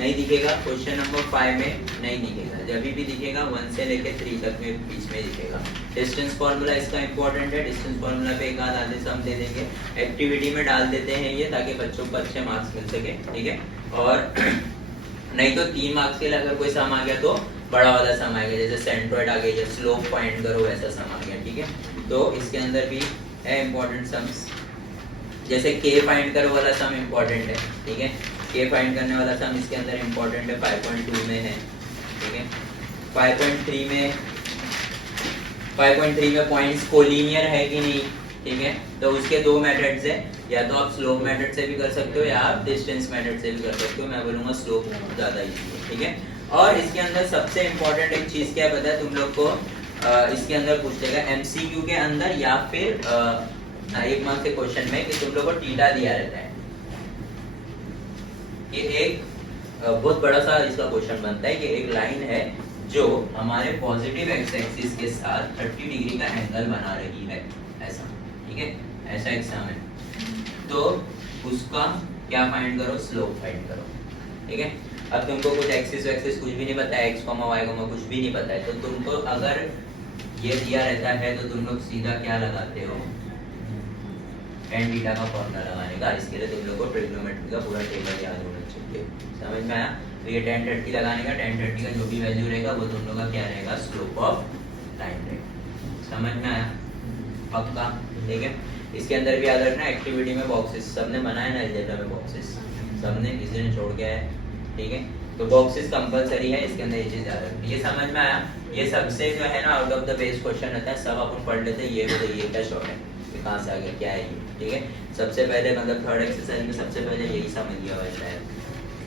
नहीं दिखेगा, क्वेश्चन नंबर 5 में नहीं दिखेगा, जब भी दिखेगा 1 से लेके 3 तक में बीच में दिखेगा। डिस्टेंस फार्मूला इसका इंपॉर्टेंट है, डिस्टेंस फार्मूला पे एक आध आधे सम दे देंगे, एक्टिविटी में डाल देते हैं ये ताकि बच्चों को अच्छे मार्क्स मिल सके। ठीक है, और नहीं तो 3 मार्क्स के लिए अगर कोई सम आ गया तो बड़ा वाला सम आ गया, जैसे सेंट्रोइड आ गया या स्लोप फाइंड करो वैसा सम आ गया। ठीक है, तो इसके अंदर भी है इंपॉर्टेंट सम्स, जैसे के फाइंड करो वाला सम इंपॉर्टेंट है। ठीक है, के फाइंड करने वाला सम इसके अंदर इंपॉर्टेंट है, 5.2 में है। ठीक है, 5.3 में पॉइंट्स कोलिनियर है कि नहीं। ठीक है, तो उसके 2 मेथड्स है, या तो आप स्लोप मेथड से भी कर सकते हो या आप डिस्टेंस मेथड से भी कर सकते हो। मैं बोलूंगा स्लोप ज्यादा इजी है। ठीक है, और इसके अंदर सबसे इंपॉर्टेंट एक चीज क्या पता है तुम लोग को, इसके अंदर पूछ लेगा एमसीक्यू के अंदर या फिर 1 मार्क्स के क्वेश्चन में कि तुम लोग को थीटा दिया रहता है। ये एक बहुत बड़ा सा इसका क्वेश्चन बनता है कि एक लाइन है जो हमारे पॉजिटिव एक्स एक्सिस के साथ 30 डिग्री का एंगल बना रही है, ऐसा। ठीक है, ऐसा एग्जाम है, तो उसका क्या फाइंड करो, स्लोप फाइंड करो। ठीक है, अब तुमको कुछ एक्सिस वैक्सिस कुछ भी नहीं पता है, एक्स कॉमा वाई कॉमा कुछ भी नहीं पता है, तो तुमको अगर ये दिया रहता है तो तुम लोग सीधा क्या लगाते हो, tan थीटा का फॉर्मूला लगाने का। इसके लिए तुम लोग को ट्रिग्नोमेट्री का पूरा टेबल याद होना चाहिए। समझ में आया, तो ये tan 30 लगाने का, tan 30 का जो भी वैल्यू रहेगा वो तुम लोग का क्या रहेगा, स्लोप ऑफ लाइन रहेगा। समझ में आया, पक्का। ठीक है, इसके अंदर भी याद रखना, एक्टिविटी में बॉक्सेस सबने बनाया ना, अलजेब्रा में बॉक्सेस सबने, किसी ने छोड़ गया है। ठीक है, तो बॉक्सेस कंपलसरी है, इसके अंदर ये चीज याद रखनी। ये समझ में आया, ये सबसे जो है ना out of the base question रहता है, सब अपन पढ़ लेते हैं। ये बताइए ये क्या शॉर्ट है, ये कहां से आ गया, क्या है ये। ठीक है, सबसे पहले मतलब थर्ड एक्सरसाइज में सबसे पहले यही समझ लिया हुआ है शायद,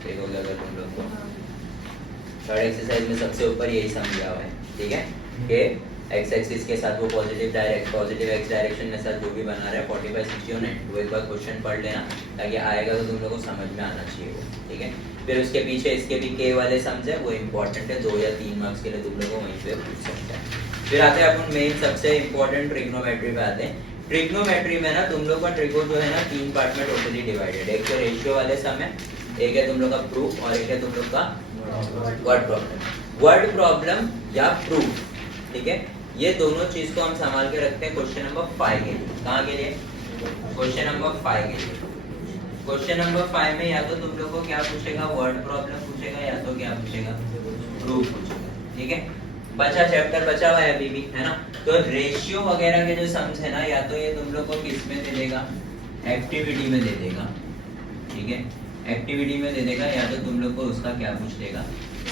देखोगे अगर तुम लोग को थर्ड एक्सरसाइज में सबसे ऊपर यही समझा हुआ है। ठीक है, कि एक्स एक्सिस के साथ वो पॉजिटिव एक्स डायरेक्शन में साथ जो भी बना रहा है 45, 60 और 90, वो एक बार क्वेश्चन पढ़ लेना ताकि आएगा तो तुम लोग को समझ में आना चाहिए वो। ठीक है, फिर उसके पीछे इसके भी के वाले सम्स है, वो इंपॉर्टेंट है, 2 या 3 मार्क्स के लिए तुम लोग को वहीं पे पूछ सकते हैं। फिर आते हैं अपन मेन सबसे इंपॉर्टेंट ट्रिग्नोमेट्री पे आते हैं। ट्रिग्नोमेट्री में ना तुम लोग का ट्रिगो जो है ना 3 पार्ट में टोटली डिवाइडेड है। एक तो रेशियो वाले सम है, एक है तुम लोग का प्रूफ, और एक है तुम लोग का वर्ड प्रॉब्लम या प्रूफ। ठीक है, ये दोनों चीज को हम संभाल के रखते हैं क्वेश्चन नंबर 5 के लिए। कहाँ के लिए, क्वेश्चन नंबर 5 के लिए। क्वेश्चन नंबर 5 में या तो तुम लोग को क्या पूछेगा, वर्ड प्रॉब्लम पूछेगा, या तो क्या पूछेगा, प्रूफ पूछेगा। ठीक है, बचा चैप्टर बचा हुआ है अभी भी, है ना। तो रेशियो वगैरह के जो सम्स है ना, या तो ये तुम लोग को किस में दे देगा, एक्टिविटी में दे देगा। ठीक है, एक्टिविटी में दे देगा, या तो तुम लोग को उसका क्या पूछ लेगा,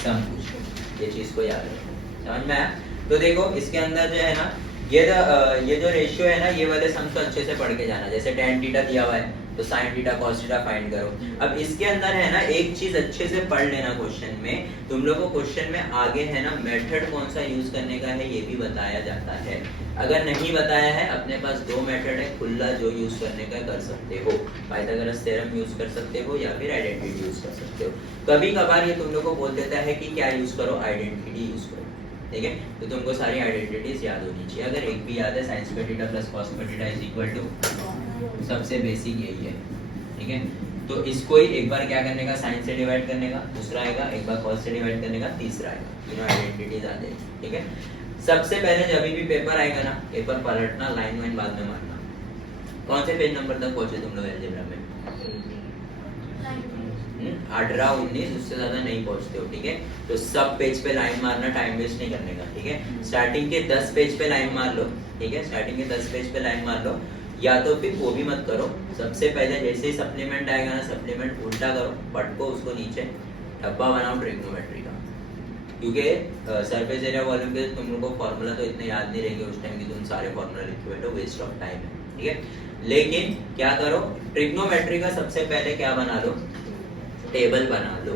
सम पूछ लेगा। ये चीज को याद रखो, समझ में आया। तो देखो इसके अंदर जो है ना, ये जो रेशियो है ना, ये वाले सम्स को अच्छे से पढ़ के जाना। जैसे tan थीटा दिया हुआ है तो sin theta cos theta find करो। अब इसके अंदर है ना एक चीज अच्छे से पढ़ लेना, क्वेश्चन में तुम लोग को क्वेश्चन में आगे है ना मेथड कौन सा यूज करने का है ये भी बताया जाता है। अगर नहीं बताया है, अपने पास 2 मेथड है खुला, जो यूज करने का कर सकते हो। पाइथागोरस थ्योरम यूज कर सकते हो या फिर आइडेंटिटी यूज कर सकते हो। कभी कभार ये तुम लोग को बोल देता है कि क्या यूज करो, आइडेंटिटी यूज करो। ठीक है, तो तुमको सारी आइडेंटिटीज याद होनी चाहिए। अगर एक भी याद है, sine square theta plus cos square theta is equal to, सबसे बेसिक यही है। ठीक है, तो इसको ही एक बार क्या करने का, साइन से डिवाइड करने का, दूसरा आएगा एक बार कॉस से डिवाइड करने का, तीसरा आएगा, तीनों आइडेंटिटीज आ जाएगी। ठीक है, सबसे पहले जब भी पेपर आएगा ना, पेपर पलटना, लाइन वाइन बाद में मारना। कौन से पेज नंबर तक पहुंचे तुम लोग अलजेब्रा में? 18 19, उससे ज्यादा नहीं पहुंचते हो। ठीक है, तो सब पेज पे लाइन मारना, टाइम वेस्ट नहीं करने का। ठीक है, स्टार्टिंग के 10 पेज पे लाइन मार लो। ठीक है, स्टार्टिंग के 10 पेज पे लाइन मार लो, या तो फिर वो भी मत करो, सबसे पहले जैसे ही सप्लीमेंट आएगा ना, सप्लीमेंट उल्टा करो, पटको उसको नीचे, डब्बा बनाओ ट्रिग्नोमेट्री का, क्योंकि सरफेस एरिया वॉल्यूम के तुम लोगों को फॉर्मूला तो इतने याद नहीं रहेंगे उस टाइम की, तुम सारे फॉर्मूला लिखे बैठो, वेस्ट ऑफ टाइम है। ठीक है, लेकिन क्या करो, ट्रिग्नोमेट्री का सबसे पहले क्या बना लो, टेबल बना लो।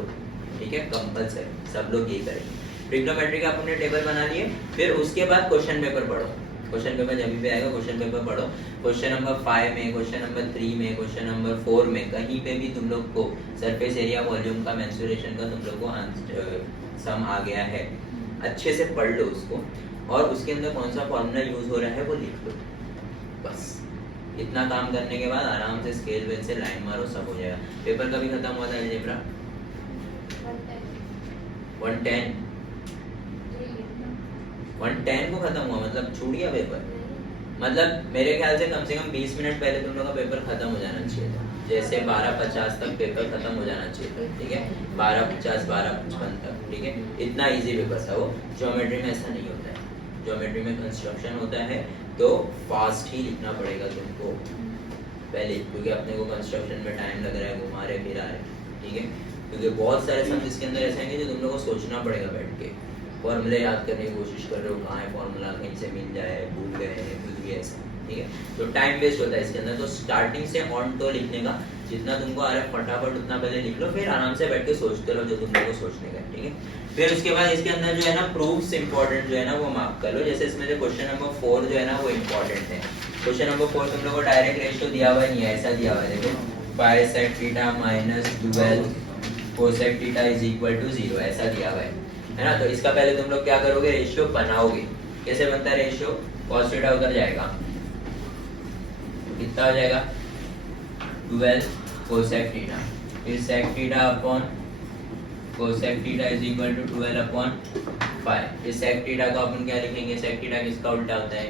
ठीक है, कंपलसरी, सब लोग ये करेंगे। ट्रिग्नोमेट्री का अपने टेबल बना लिए, फिर उसके बाद क्वेश्चन पेपर पढ़ो। क्वेश्चन पेपर जब भी आएगा क्वेश्चन पेपर पढ़ो, क्वेश्चन नंबर 5 में, क्वेश्चन नंबर 3 में, क्वेश्चन नंबर 4 में, कहीं पे भी तुम लोग को सरफेस एरिया वॉल्यूम का, मेंसुरेशन का तुम लोग को सम आ गया है, अच्छे से पढ़ लो उसको, और उसके अंदर कौन सा फॉर्मूला यूज हो रहा है वो लिख लो। बस इतना काम करने के बाद आराम से स्केल वेल से लाइन मारो, सब हो जाएगा। पेपर कभी खत्म हुआ था अलजेब्रा? 110 110 को खत्म हुआ, मतलब छूट गया पेपर। मतलब मेरे ख्याल से कम 20 मिनट पहले तुम लोग का पेपर खत्म हो जाना चाहिए था, जैसे 12:50 तक पेपर खत्म हो जाना चाहिए था। ठीक है, 12:50 12:55 तक। ठीक है, इतना इजी पेपर था वो। ज्योमेट्री में ऐसा नहीं होता है, ज्योमेट्री में कंस्ट्रक्शन होता है, तो फास्ट ही लिखना पड़ेगा तुमको पहले, क्योंकि अपने को कंस्ट्रक्शन में टाइम लग रहा है, घुमा रहे फिरा रहे। ठीक है, क्योंकि बहुत सारे सम इसके अंदर ऐसे हैं जो तुम लोग को सोचना पड़ेगा बैठ के, फॉर्मूले याद करने की कोशिश कर रहे हो, कहाँ है फॉर्मूला, कहीं से मिल जाए, भूल गए हैं, कुछ भी ऐसा। ठीक है, तो टाइम वेस्ट होता है इसके अंदर। तो स्टार्टिंग से ऑन तो लिखने का, जितना तुमको आ रहा है फटाफट उतना पहले लिख लो, फिर आराम से बैठ के सोचते रहो जो तुम लोग को सोचने का। ठीक है, फिर उसके बाद इसके अंदर जो है ना प्रूफ्स इंपॉर्टेंट जो है ना वो मार्क कर लो। जैसे इसमें जो क्वेश्चन नंबर 4 जो है ना वो इम्पोर्टेंट है। क्वेश्चन नंबर 4 तुम लोग को डायरेक्ट रेशियो दिया हुआ नहीं है, ऐसा दिया हुआ है, देखो, pi sec theta minus 12 cosec theta is equal to 0, ऐसा दिया हुआ है ना। तो इसका पहले तुम लोग क्या करोगे, रेशियो बनाओगे। कैसे बनता है रेशियो, cos थीटा उधर जाएगा, कितना हो जाएगा 12 कोसेक थीटा, फिर sec theta upon cosec theta is equal to 12 upon 5। फिर सेक थीटा को अपन क्या लिखेंगे, सेक थीटा किसका उल्टा होता है,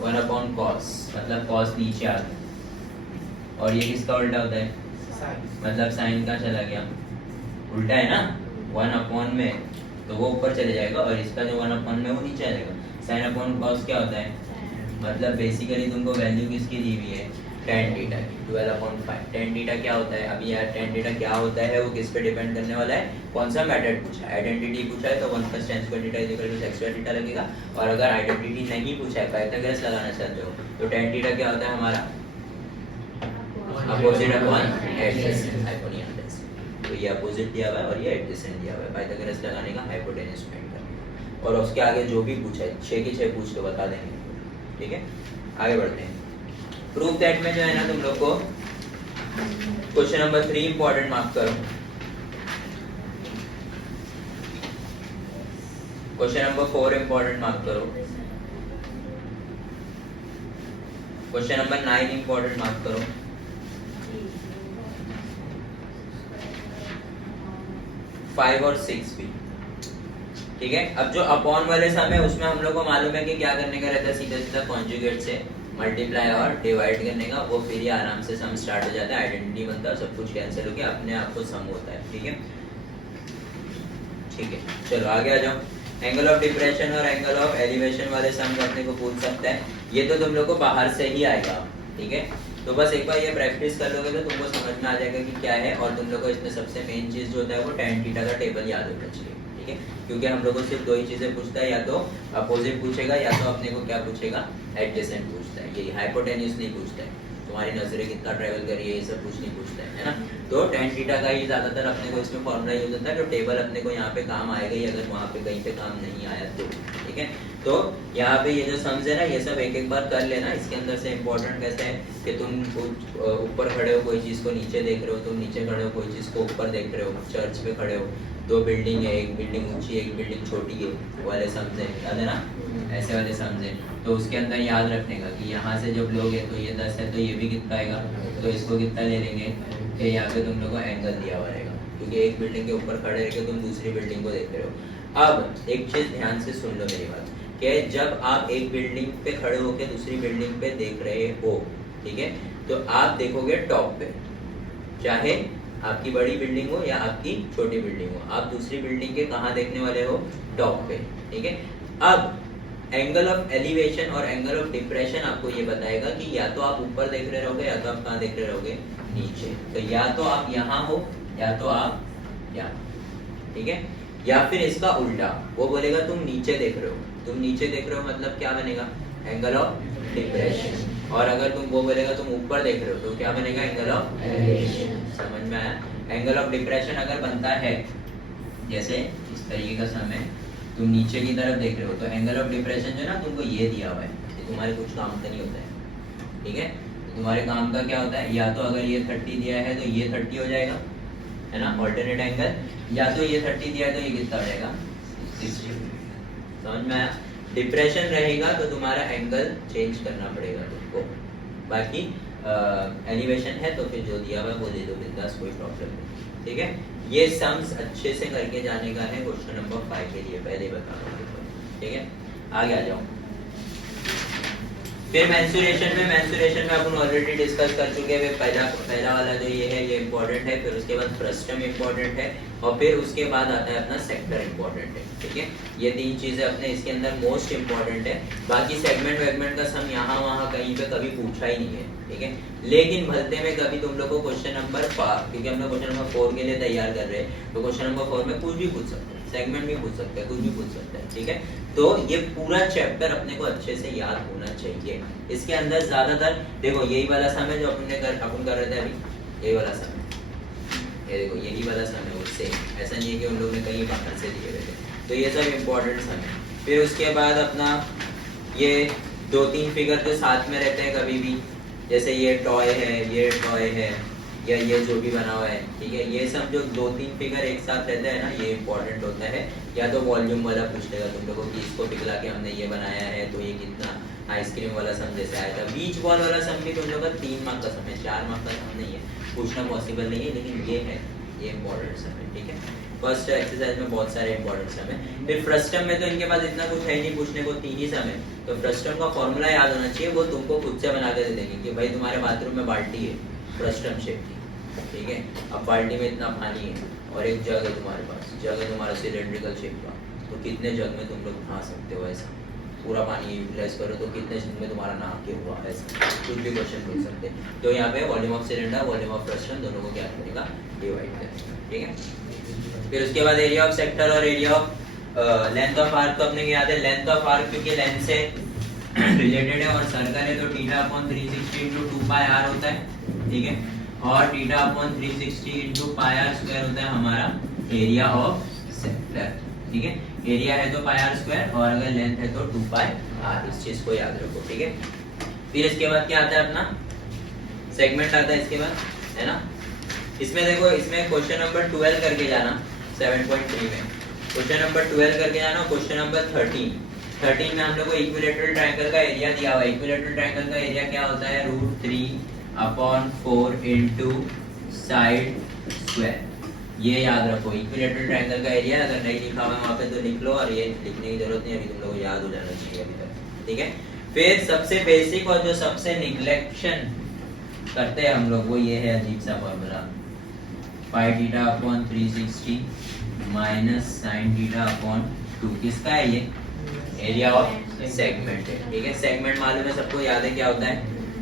1 अपॉन कॉस, मतलब कॉस नीचे आ गया, और ये किसका उल्टा होता है, मतलब साइन का चला गया, उल्टा है ना, 1 अपॉन में तो वो ऊपर चले जाएगा, और इसका जो 1 अपॉन में वो नीचे आ जाएगा। साइन अपॉन कॉस क्या होता है, मतलब बेसिकली तुमको वैल्यू किसकी दी हुई है, tan थीटा की, 12 अपॉन 5। tan थीटा क्या होता है, अभी यार tan थीटा क्या होता है वो किस पे डिपेंड करने वाला है, कौन सा मेथड पूछा है। आइडेंटिटी पूछा है तो 1 + tan square theta is equal to sec square theta लगेगा, और अगर आइडेंटिटी नहीं पूछा है, पाइथागोरस लगाना चाहते हो, तो tan थीटा क्या होता है हमारा, अपोजिट अपॉन एडजेसेंट, हाइपोटेन्यूज। तो ये अपोजिट दिया हुआ है और ये एडजेसेंट दिया हुआ है, पाइथागोरस लगाने का, हाइपोटेन्यूज फाइंड करने का, और उसके आगे जो भी पूछा है 6 की 6 पूछ तो बता देंगे। ठीक है, आगे बढ़ते हैं। प्रूफ दैट में जो है ना तुम लोग को क्वेश्चन नंबर 3 इंपॉर्टेंट मार्क करो, क्वेश्चन नंबर 4 इंपॉर्टेंट मार्क करो, क्वेश्चन नंबर 9 इंपॉर्टेंट मार्क करो, 5 और 6 भी। ठीक है, अब जो अपॉन वाले सम है उसमें हम लोग को मालूम है कि क्या करने का रहता है, सीधा सीधा कॉन्जुगेट से मल्टीप्लाई और डिवाइड करने का, वो फिर ही आराम से सम स्टार्ट हो जाता है, आइडेंटिटी बनता है, सब कुछ कैंसिल होकर अपने आप को सम होता है। ठीक है, ठीक है, चलो आगे आ जाओ। एंगल ऑफ डिप्रेशन और एंगल ऑफ एलिवेशन वाले सम अपने को पूछ सकता है, ये तो तुम लोग को बाहर से ही आएगा। ठीक है, तो बस एक बार ये प्रैक्टिस कर लोगे तो तुमको समझ में आ जाएगा कि क्या है, और तुम लोग को इसमें सबसे मेन चीज जो होता है वो tan थीटा का टेबल याद होना चाहिए। ठीक है, क्योंकि हम लोग को सिर्फ 2 ही चीजें पूछता है, या तो अपोजिट पूछेगा, या तो अपने को क्या पूछेगा, एडजेसेंट पूछता है, ये हाइपोटेन्यूज नहीं पूछता है, तुम्हारी नजरें कितना ट्रेवल कर रही है ये सब कुछ नहीं पूछता है ना। तो tan थीटा का ही ज्यादातर अपने को इसमें फॉर्मूला यूज होता है, जो टेबल अपने को यहाँ पे काम आएगा ही, अगर वहाँ पे कहीं पे काम नहीं आया तो। ठीक है, तो यहाँ पे ये जो सम्स है ना, ये सब एक एक बार कर लेना। इसके अंदर से इम्पोर्टेंट कैसे है कि तुम ऊपर खड़े हो, कोई चीज़ को नीचे देख रहे हो, तुम नीचे खड़े हो, कोई चीज़ को ऊपर देख रहे हो, चर्च पे खड़े हो, 2 बिल्डिंग है, एक बिल्डिंग ऊंची है, एक बिल्डिंग छोटी है, वाले सम्स है, याद है ना, ऐसे वाले सम्स है। तो उसके अंदर याद रखने का कि यहाँ से जब लोग है तो ये 10 है, तो ये भी कितना आएगा, तो इसको कितना ले लेंगे कि यहाँ पे तुम लोग को एंगल दिया हुआ रहेगा, क्योंकि एक बिल्डिंग के ऊपर खड़े रह के तुम दूसरी बिल्डिंग को देख रहे हो। अब एक चीज ध्यान से सुन लो मेरी बात, कि जब आप एक बिल्डिंग पे खड़े होकर दूसरी बिल्डिंग पे देख रहे हो, ठीक है, तो आप देखोगे टॉप पे, चाहे आपकी बड़ी बिल्डिंग हो या आपकी छोटी बिल्डिंग हो, आप दूसरी बिल्डिंग के कहाँ देखने वाले हो, टॉप पे, ठीक है। अब एंगल ऑफ एलिवेशन और एंगल ऑफ डिप्रेशन आपको ये बताएगा कि या तो आप ऊपर देख रहे रहोगे या तो आप कहाँ देख रहे रहोगे, नीचे। तो या तो आप यहाँ हो या तो आप यहाँ, ठीक है। या फिर इसका उल्टा, वो बोलेगा तुम नीचे देख रहे हो, तुम नीचे देख रहे हो मतलब क्या बनेगा, एंगल ऑफ डिप्रेशन। और अगर तुम वो बोलेगा तुम ऊपर देख रहे हो तो क्या बनेगा, एंगल ऑफ एलिवेशन। समझ में आया? एंगल ऑफ डिप्रेशन अगर बनता है जैसे इस तरीके का सम है, तुम नीचे की तरफ देख रहे हो, तो एंगल ऑफ डिप्रेशन जो है ना तुमको ये दिया हुआ है, ये तुम्हारे कुछ काम का नहीं होता है, ठीक है। तुम्हारे काम का क्या होता है, या तो अगर ये 30 दिया है तो ये 30 हो जाएगा, है ना, ऑल्टरनेट एंगल, या तो ये 30 दिया है तो ये कितना हो जाएगा, 60। समझ में आया? डिप्रेशन रहेगा तो तुम्हारा एंगल चेंज करना पड़ेगा तुमको, बाकी एलिवेशन है तो फिर जो दिया हुआ है वो दे दो बिंदास, कोई प्रॉब्लम नहीं, ठीक है। ये सम्स अच्छे से करके जाने का है क्वेश्चन नंबर 5 के लिए, पहले बता रहा हूँ, ठीक है। आगे आ जाओ। फिर मेंसुरेशन में अपन ऑलरेडी डिस्कस कर चुके हैं। पहला वाला जो ये है ये इंपॉर्टेंट है, फिर उसके बाद फ्रस्टम इंपॉर्टेंट है, और फिर उसके बाद आता है अपना सेक्टर इंपॉर्टेंट है, ठीक है। ये तीन चीजें अपने इसके अंदर मोस्ट इंपॉर्टेंट है। बाकी सेगमेंट वेगमेंट का सम यहाँ वहाँ कहीं पे कभी पूछा ही नहीं है, ठीक है। लेकिन भलते में कभी तुम लोग को क्वेश्चन नंबर 5, क्योंकि हम लोग क्वेश्चन नंबर 4 के लिए तैयार कर रहे हैं, तो क्वेश्चन नंबर 4 में कुछ भी पूछ सकते हैं, सेगमेंट भी पूछ सकते हैं, कुछ भी पूछ सकते हैं, ठीक है। तो ये पूरा चैप्टर अपने को अच्छे से याद होना चाहिए। इसके अंदर ज्यादातर देखो यही वाला सम है जो अपन कर रहे थे अभी, यही वाला सम है, ये देखो यही वाला सम है, उससे ऐसा नहीं है कि उन लोगों ने कहीं बाहर से दिए हुए थे, तो ये सब इम्पोर्टेंट सम है। फिर उसके बाद अपना ये 2-3 फिगर जो साथ में रहते हैं कभी भी, जैसे ये टॉय है या ये जो भी बना हुआ है, ठीक है, ये सब जो 2-3 फिगर एक साथ रहते हैं ना, ये इंपॉर्टेंट होता है। या तो वॉल्यूम वाला पूछ लेगा तुम लोगों की, इसको पिघला के हमने ये बनाया है तो ये कितना, आइसक्रीम वाला सम जैसे आया था। बीच बॉल वाला सम भी तुम लोग का 3 मार्क का सम है, 4 मार्क का सम नहीं है, पूछना पॉसिबल नहीं है, लेकिन ये है, ये इंपॉर्टेंट सम है, ठीक है। फर्स्ट एक्सरसाइज में बहुत सारे इंपॉर्टेंट सम है। फिर फ्रस्टम में तो इनके पास इतना कुछ है नहीं पूछने को, 3 ही सम है, तो फ्रस्टम का फॉर्मूला याद होना चाहिए, वो तुमको खुद से बना के दे देंगे कि भाई तुम्हारे बाथरूम में बाल्टी है फ्रस्टम शेप की, ठीक है। अब बाल्टी में इतना पानी है और एक जग है तुम्हारे पास, जग है तुम्हारा सिलेंड्रिकल शेप का, तो कितने जग में तुम लोग नहा सकते हो, ऐसा पूरा पानी यूटिलाइज करो तो कितने जग में तुम्हारा नहा के हुआ, ऐसा कुछ भी क्वेश्चन पूछ सकते हैं। तो यहाँ पे volume of cylinder, volume of frustum दोनों को क्या करेगा, डिवाइड करेगा, ठीक है। फिर उसके बाद एरिया ऑफ सेक्टर और area of length of arc, तो अपने को याद है लेंथ ऑफ आर्क क्योंकि लेंथ से रिलेटेड है, और सर्कल है तो थीटा अपॉन 360 into 2 पाई r होता है, ठीक है। और थीटा अपॉन 360 into पाई r स्क्वायर होता है हमारा एरिया ऑफ सेक्टर, ठीक है। एरिया है तो पाई r स्क्वायर, और अगर लेंथ है तो 2 पाई r, इस चीज को याद रखो, ठीक है। फिर इसके बाद क्या आता है अपना सेगमेंट आता है इसके बाद, है ना। इसमें देखो, इसमें क्वेश्चन नंबर 12 करके जाना 7.3 में, क्वेश्चन नंबर 12 करके जाना। क्वेश्चन नंबर 13 में हम लोग को इक्विलैटरल ट्रायंगल का एरिया दिया हुआ है। इक्विलैटरल ट्रायंगल का एरिया क्या होता है, √3/4 into साइड स्क्वायर, ये याद रखो। इक्विलैटरल ट्रायंगल का एरिया अगर नहीं लिखा हुआ है वहाँ पे तो लिख लो, और ये लिखने की जरूरत नहीं, अभी तुम लोग को याद हो जाना चाहिए अभी तक, ठीक है। फिर सबसे बेसिक और जो सबसे निग्लेक्शन करते हैं हम लोग, वो ये है अजीब सा formula, pi theta upon 360 minus sine theta upon 2, किसका है ये, एरिया ऑफ सेगमेंट है, ठीक है। सेगमेंट मालूम है सबको, याद है क्या होता है,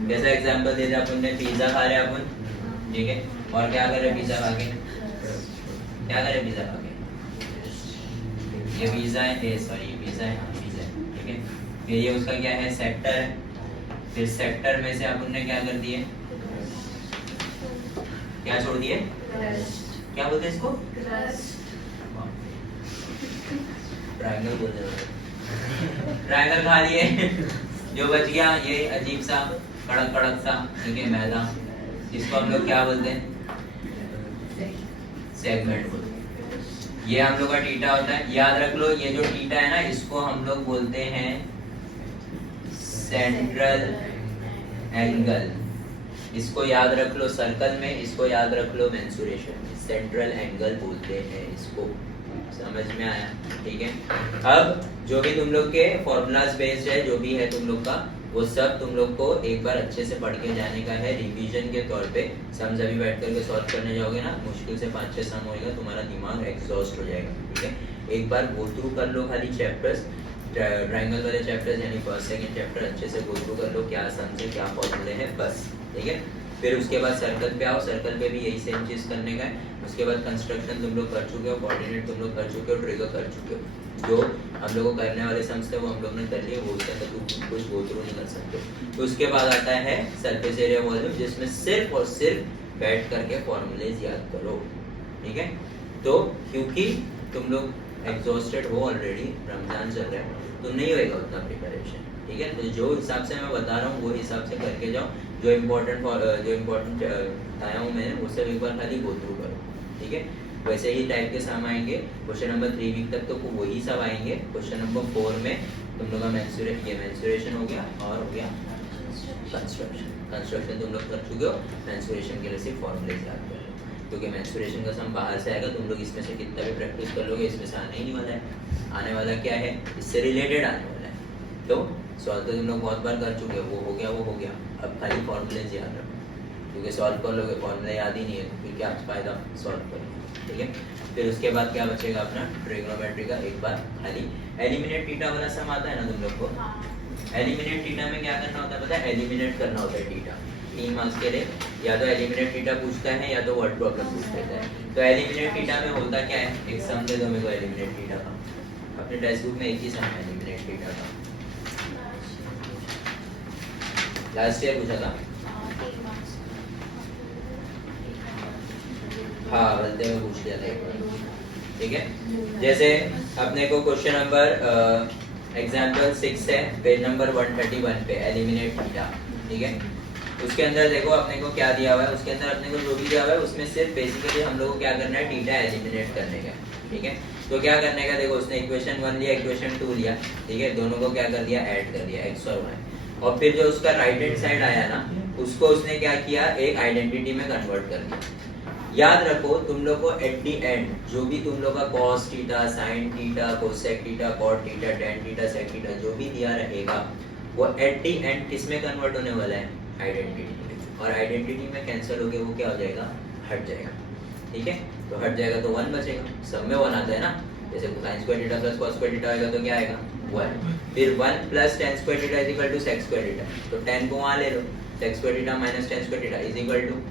जैसा एग्जांपल दे दिया अपन ने, पिज्जा खा रहे हैं अपन, ठीक है, और क्या कर रहे हैं पिज्जा खा के, क्या कर रहे हैं पिज्जा खा के, ये पिज्जा है, सॉरी ये पिज्जा है, पिज्जा है, ठीक है। फिर ये उसका क्या है, सेक्टर है। फिर सेक्टर में से अपन ने क्या कर दिए, क्या छोड़ दिए, क्या बोलते हैं इसको, ट्रायंगल बोल रहे हैं, ट्रायंगल खा लिए। जो बच गया ये अजीब सा कड़क सा, ठीक है, मैदा, इसको हम लोग क्या बोलते हैं, सेगमेंट बोलते हैं। ये हम लोग का थीटा होता है, याद रख लो, ये जो थीटा है ना, इसको हम लोग बोलते हैं सेंट्रल एंगल, इसको याद रख लो सर्कल में, इसको याद रख लो मेंसुरेशन में, सेंट्रल एंगल बोलते हैं इसको। समझ में आया? ठीक है। अब जो भी तुम लोग के फॉर्मूलाज बेस्ड है, जो भी है तुम लोग का, वो सब तुम लोग को एक बार अच्छे से पढ़ के जाने का है रिवीजन के तौर पे। सम जब भी बैठ करके सॉल्व करने जाओगे ना, मुश्किल से 5-6 सम होएगा, तुम्हारा दिमाग एग्जॉस्ट हो जाएगा। ठीक है, एक बार गो थ्रू कर लो खाली चैप्टर्स, ट्रायंगल वाले चैप्टर्स यानी फर्स्ट सेकंड चैप्टर अच्छे से गो थ्रू कर लो, क्या सम से क्या फॉर्मूले हैं बस। ठीक है, फिर उसके बाद सर्कल पे आओ, सर्कल पे भी यही सेम चीज करने का है। उसके बाद कंस्ट्रक्शन तुम लोग कर चुके हो, कोऑर्डिनेट तुम लोग कर चुके हो, ट्रिगर कर चुके हो, जो हम लोग को करने वाले सम्स थे वो हम लोग ने कर लिए, वो उसके अंदर तुम कुछ गो थ्रू नहीं कर सकते। तो उसके बाद आता है सरफेस एरिया वॉल्यूम, जिसमें सिर्फ और सिर्फ बैठ करके फॉर्मूलेज याद करो। ठीक है, तो क्योंकि तुम लोग एग्जॉस्टेड हो ऑलरेडी, रमजान चल रहा है, तो नहीं होएगा उतना प्रिपरेशन। ठीक है, तो जो हिसाब से मैं बता रहा हूँ वो हिसाब से करके जाओ, जो इम्पोर्टेंट बताया हूँ मैंने वो सब एक बार खाली गो थ्रू करो। ठीक है, वैसे ही टाइप के सम आएंगे क्वेश्चन नंबर 3 वीक तक, तो वही सब आएंगे। क्वेश्चन नंबर 4 में तुम लोग का मेंसुरेशन हो गया और हो गया कंस्ट्रक्शन तुम लोग कर चुके हो। मेंसुरेशन के लिए सिर्फ फॉर्मूलेज याद कर लो, क्योंकि मेंसुरेशन का सम बाहर से आएगा, तुम लोग इसमें से कितना भी प्रैक्टिस कर लोगे इसमें से आने ही नहीं वाला है। आने वाला क्या है, इससे रिलेटेड आने वाला है। तो सॉल्व तो तुम लोग बहुत बार कर चुके हो, वो हो गया, अब खाली फॉर्मूलेज याद रखो, क्योंकि सॉल्व कर लोगे फॉर्मूला याद ही नहीं है तो फिर क्या फायदा सॉल्व करने। ठीक है, फिर उसके बाद क्या बचेगा अपना ट्रिग्नोमेट्री का। एक बार खाली एलिमिनेट थीटा वाला सम आता है ना तुम लोग को, एलिमिनेट थीटा में क्या करना होता है पता है, एलिमिनेट करना होता है थीटा। 3 मार्क्स के लिए या तो एलिमिनेट थीटा पूछता है या तो वर्ड प्रॉब्लम पूछ लेता है। तो एलिमिनेट थीटा में होता क्या है, एक सम दे दो मेरे को एलिमिनेट थीटा का, अपने टेक्स्ट बुक में एक ही सम है एलिमिनेट थीटा का, लास्ट ईयर पूछा था। हाँ, बलते में पूछ लिया था एक बार। ठीक है, जैसे अपने को क्वेश्चन नंबर एग्जाम्पल 6 है, पेज नंबर 131 पे, एलिमिनेट थीटा। ठीक है, उसके अंदर देखो अपने को क्या दिया हुआ है, उसके अंदर अपने को जो भी दिया हुआ है उसमें सिर्फ बेसिकली हम लोग को क्या करना है, थीटा एलिमिनेट करने का। ठीक है, तो क्या करने का, देखो उसने इक्वेशन 1 लिया, इक्वेशन 2 लिया। ठीक है, दोनों को क्या कर दिया, ऐड कर दिया, x और y, और फिर जो उसका राइट हैंड साइड आया ना, उसको उसने क्या किया, एक आइडेंटिटी में कन्वर्ट कर दिया। याद रखो तुम लोग को एट दी एंड जो भी तुम लोग का cos theta, sin theta, cosec theta, cot theta, tan theta, sec theta जो भी दिया रहेगा, वो एट दी एंड किस में कन्वर्ट होने वाला है, आइडेंटिटी में। और आइडेंटिटी में कैंसिल होके वो क्या हो जाएगा, हट जाएगा। ठीक है, तो हट जाएगा तो 1 बचेगा, सब में 1 आता है ना, जैसे sin square theta plus cos square theta आएगा तो क्या आएगा, 1। फिर 1 plus tan square theta is equal to sec square theta, तो tan को वहां ले लो, sec square theta minus tan square theta is equal to